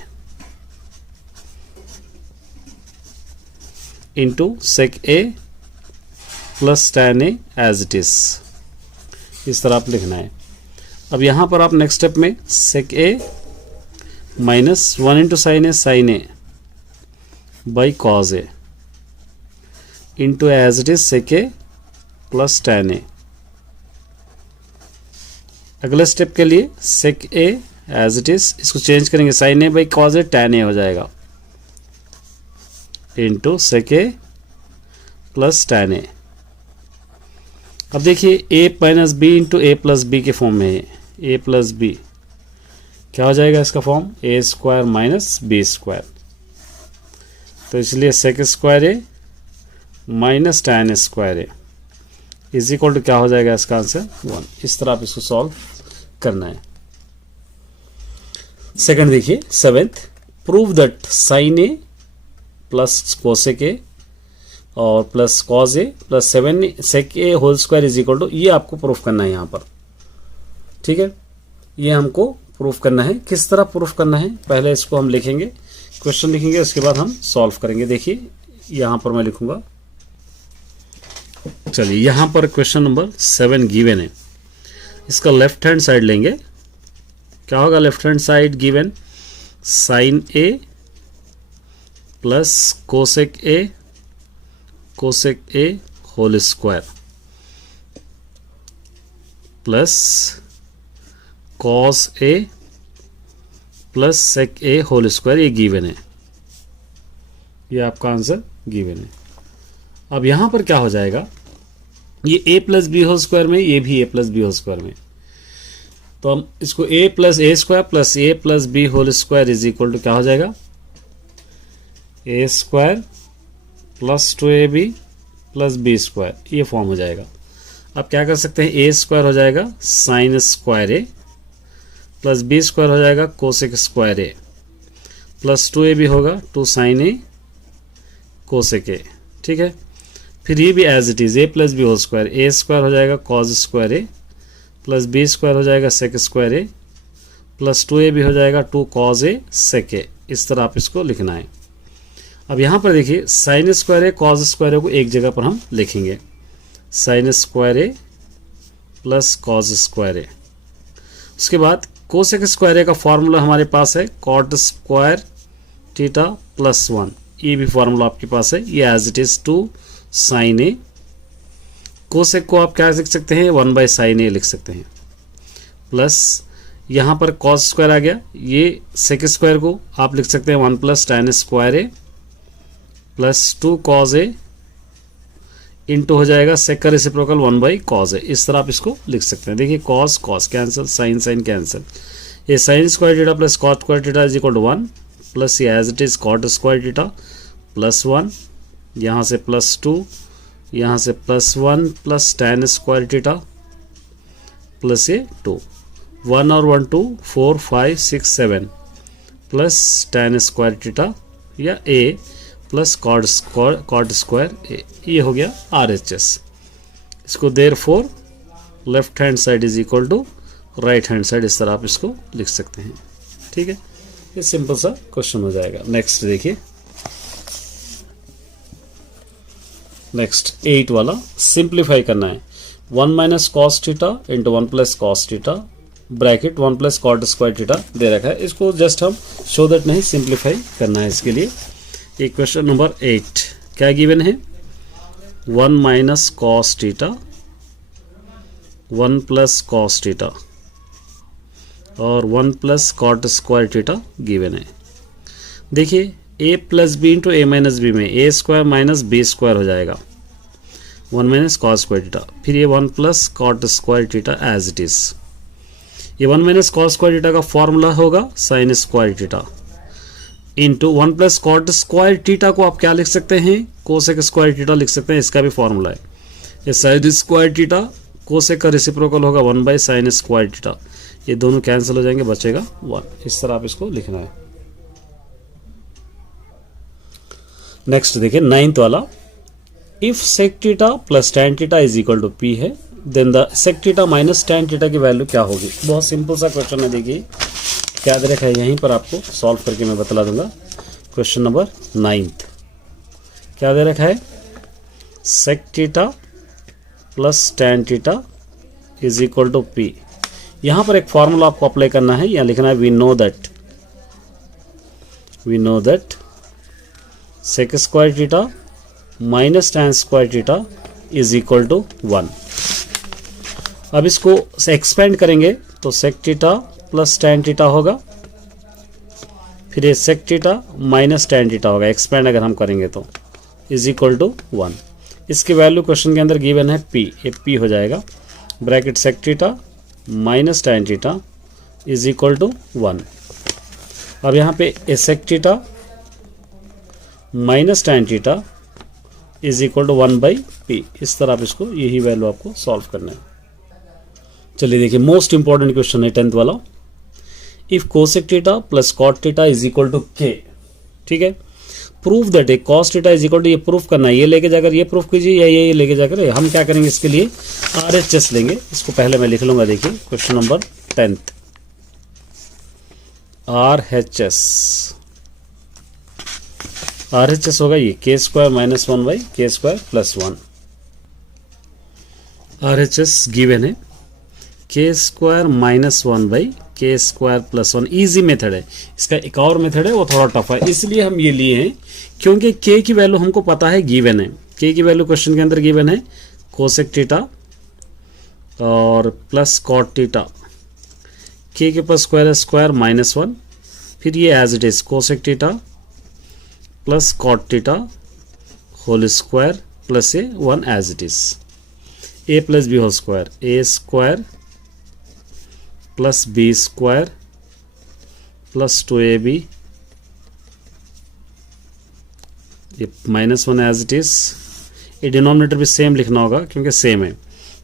into sec a plus tan a as it is, इस तरह आप लिखना है। अब यहां पर आप नेक्स्ट स्टेप में sec a minus 1 into sign a by cos a into as it is sec a plus tan a. अगले स्टेप के लिए sec a as it is, इसको चेंज करेंगे, sine a by cos a tan a हो जाएगा into sec a plus tan a. अब देखिए a minus b into a plus b के फॉर्म में है, a प्लस बी क्या हो जाएगा इसका form, a square minus b square, तो इसलिए sec square a minus tan square a is equal to क्या हो जाएगा इसका आंसर 1। इस तरह आप इसको सॉल्व करना है। सेकंड देखिए 7th, prove that sine a plus cosec a और plus cos a plus 7 sec a whole square is equal to, ये आपको प्रूफ करना है यहाँ पर, ठीक है। ये हमको प्रूफ करना है। किस तरह प्रूफ करना है, पहले इसको हम लिखेंगे, क्वेश्चन लिखेंगे, उसके बाद हम सॉल्व करेंगे। देखिए यहाँ पर मैं लिखूंगा, चलिए यहाँ पर क्वेश्चन नंबर 7 गिवन है, इसका लेफ्ट हैंड साइड लेंगे, क्या होगा left hand side given, sin a plus cosec a whole square plus cos a plus sec a whole square, ये गिवन है, ये आपका आंसर गिवन है। अब यहां पर क्या हो जाएगा, ये a plus B whole square में, ये भी a plus B whole square में, तो हम इसको a plus a square plus a plus B whole square is equal to क्या हो जाएगा, a square plus 2ab plus B square, ये फॉर्म हो जाएगा। अब क्या कर सकते हैं, a स्क्वायर हो जाएगा sine square a plus B square हो जाएगा cosec square a plus 2ab होगा 2 साइन ए कोसेक ए, ठीक है। फिर ये भी as it is, A plus B whole square, A square हो जाएगा cos square a plus B square हो जाएगा सेक स्क्वायर ए प्लस 2ab हो जाएगा 2 कॉज ए सेक ए, इस तरह आप इसको लिखना है। अब यहाँ पर देखिए साइन स्क्वायर ए कॉज स्क्वायर ए को एक जगह पर हम लिखेंगे, sine square a plus cos square ए। उसके बाद कोसेक स्क्वायर ए का फॉर्मूला हमारे पास है कॉट स्क्वायर थीटा प्लस 1, ये भी फॉर्मूला आपके पास है, ये as it is 2 sin a, cosec को आप क्या लिख सकते हैं 1 बाई साइन ए लिख सकते हैं, प्लस यहाँ पर कॉस स्क्वायर आ गया, ये सेक स्क्वायर को आप लिख सकते हैं 1 plus tan square a plus 2 cause a into हो जाएगा सेक का रेसिप्रोकल 1 बाई कॉज ए, इस तरह आप इसको लिख सकते हैं। देखिए cos cos cancel, sine sine cancel, ये sine square theta plus cot square theta is equal to 1 plus ये as it is cot square theta plus 1, यहाँ से प्लस 2, यहाँ से plus 1 plus tan square theta plus ये 2, 1 और 1 2 4 5 6 7 plus tan square theta या a plus cot square a, ये हो गया RHS। इसको therefore left hand side is equal to right hand side, इस तरह आप इसको लिख सकते हैं, ठीक है। ये सिंपल सा क्वेश्चन हो जाएगा। नेक्स्ट देखिए, नेक्स्ट 8 वाला सिंप्लीफाई करना है, 1 minus cos theta into 1 plus cos theta bracket 1 plus cot square theta दे रखा है, इसको जस्ट हम शो दैट नहीं सिंप्लीफाई करना है। इसके लिए ये क्वेश्चन नंबर 8, क्या गिवन है? 1 minus cos theta 1 plus cos theta और 1 plus cot square theta given है। देखिए a plus B into A minus b में a square minus b square हो जाएगा 1 माइनस कॉस स्क्वायर थीटा, फिर ये 1 plus cot square theta as it is. ये 1 minus cos square theta का formula होगा sine square theta into 1 plus cot square theta को आप क्या लिख सकते हैं? कोसेक स्क्वायर थीटा लिख सकते हैं, इसका भी फॉर्मूला है। ये साइन स्क्वायर थीटा कोसेक का रेसिप्रोकल होगा 1 बाई साइन स्क्वायर थीटा, ये दोनों कैंसिल हो जाएंगे, बचेगा 1। इस तरह आप इसको लिखना है। नेक्स्ट देखिए 9th वाला, if sec theta plus tan theta is equal to p है then the sec theta minus tan theta की वैल्यू क्या होगी? बहुत सिंपल सा क्वेश्चन है, देखिए क्या दे रखा है यहीं पर, आपको सॉल्व करके मैं बतला दूंगा। क्वेश्चन नंबर 9th क्या दे रखा है? Sec theta plus tan theta is equal to P. यहां पर एक फॉर्मूला आपको अप्लाई करना है, यहां लिखना है we know that sec square theta minus tan square theta is equal to 1। अब इसको एक्सपेंड करेंगे तो sec theta plus tan theta होगा, फिर ये sec theta minus tan theta होगा, एक्सपेंड अगर हम करेंगे तो इज इक्वल टू 1। इसकी वैल्यू क्वेश्चन के अंदर गिवन है p, ये p हो जाएगा bracket sec theta minus tan theta is equal to 1। अब यहाँ पे ए sec theta minus tan theta is equal to 1 by p. इस तरह आप इसको, यही वैल्यू आपको सॉल्व करना है। चलिए देखिए मोस्ट इंपॉर्टेंट क्वेश्चन है 10th वाला, if cosec theta plus cot theta is equal to K. ठीक है, proof that a cos theta is equal to, ये प्रूफ करना है, ये लेके जाकर ये प्रूफ कीजिए या ये लेके जाकर, हम क्या करेंगे इसके लिए RHS लेंगे। इसको पहले मैं लिख लूंगा, देखिए क्वेश्चन नंबर 10th RHS होगा ये के स्क्वायर माइनस 1 बाई के स्क्वायर प्लस 1। RHS गिवन है के स्क्वायर माइनस 1 बाई के स्क्वायर प्लस 1। ईजी मेथड है, इसका एक और मेथड है वो थोड़ा टफ है, इसलिए हम ये लिए हैं क्योंकि के की वैल्यू हमको पता है, गिवन है। के की वैल्यू क्वेश्चन के अंदर गिवन है कोसेक थीटा और प्लस कॉट थीटा, के के पास स्क्वायर है स्क्वायर माइनस 1, फिर ये as it is cosec theta plus cot theta whole square plus A 1 as it is, A plus B whole square, A square plus B square plus 2ab, ये minus 1 as it is. ये denominator भी same लिखना होगा क्योंकि same है,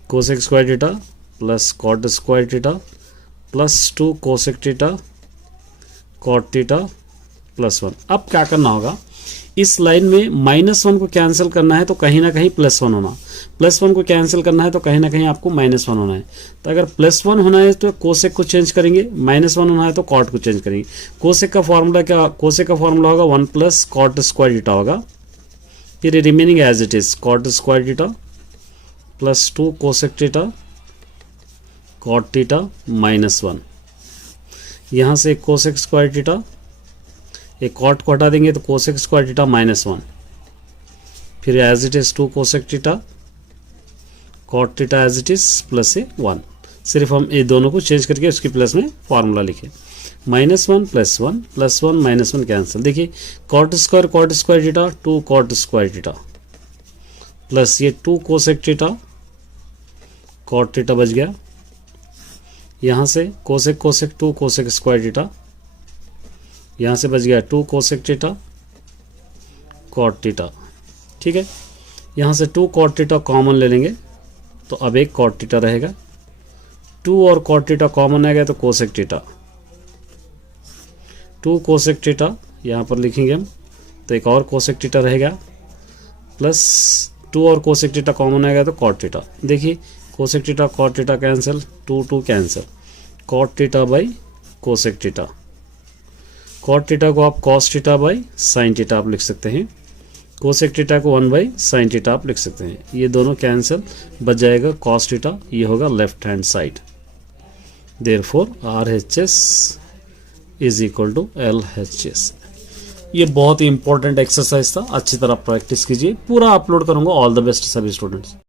cosec square theta plus cot square theta plus 2 cosec theta cot theta plus 1। अब क्या करना होगा, इस लाइन में माइनस 1 को कैंसिल करना है तो कहीं ना कहीं प्लस 1 होना, प्लस 1 को कैंसिल करना है तो कहीं ना कहीं आपको माइनस 1 होना है। तो अगर प्लस 1 होना है तो कोसेक को चेंज करेंगे, माइनस 1 होना है तो कॉट को चेंज करेंगे। कोसेक का फॉर्मूला क्या, कोसेक का फॉर्मूला होगा 1 प्लस कॉट स्क्वायर थीटा होगा, फिर remaining as it is cot square theta plus 2 cosec theta cot theta minus 1। यहाँ से कोसेक स्क्वायर थीटा, एक कॉट को हटा देंगे तो कोसेक स्क्वायर थीटा माइनस 1, फिर as it is 2 cosec theta cot theta as it is plus ए 1। सिर्फ हम ये दोनों को चेंज करके उसकी प्लस में फॉर्मूला लिखे, minus 1 plus 1 plus 1 minus 1 cancel. देखिए cot square theta 2 cot square theta plus ये 2 कोसेक थीटा कॉट थीटा बच गया, यहाँ से कोसेक 2 कोसेक स्क्वायर थीटा, यहाँ से बच गया 2 कोसेक थीटा कॉट थीटा। ठीक है, यहाँ से 2 कॉट थीटा कॉमन ले लेंगे तो अब एक कॉट थीटा रहेगा, 2 और कॉट थीटा कॉमन आ गया तो कोसेक थीटा, 2 कोसेक थीटा यहाँ पर लिखेंगे हम तो एक और कोसेक थीटा रहेगा, प्लस 2 और कोसेक थीटा कॉमन आ गया तो कॉट थीटा। देखिए cosec theta cot theta cancel, 2 cancel, cot theta by cosec theta, cot theta को आप cos theta by sine theta आप लिख सकते हैं, कोसेक थीटा को 1 बाई साइन थीटा आप लिख सकते हैं। ये दोनों कैंसिल, बच जाएगा कॉस थीटा, ये होगा left hand side. Therefore RHS is equal to LHS। ये बहुत ही इंपॉर्टेंट एक्सरसाइज था, अच्छी तरह प्रैक्टिस कीजिए। पूरा अपलोड करूंगा। ऑल द बेस्ट सभी स्टूडेंट्स।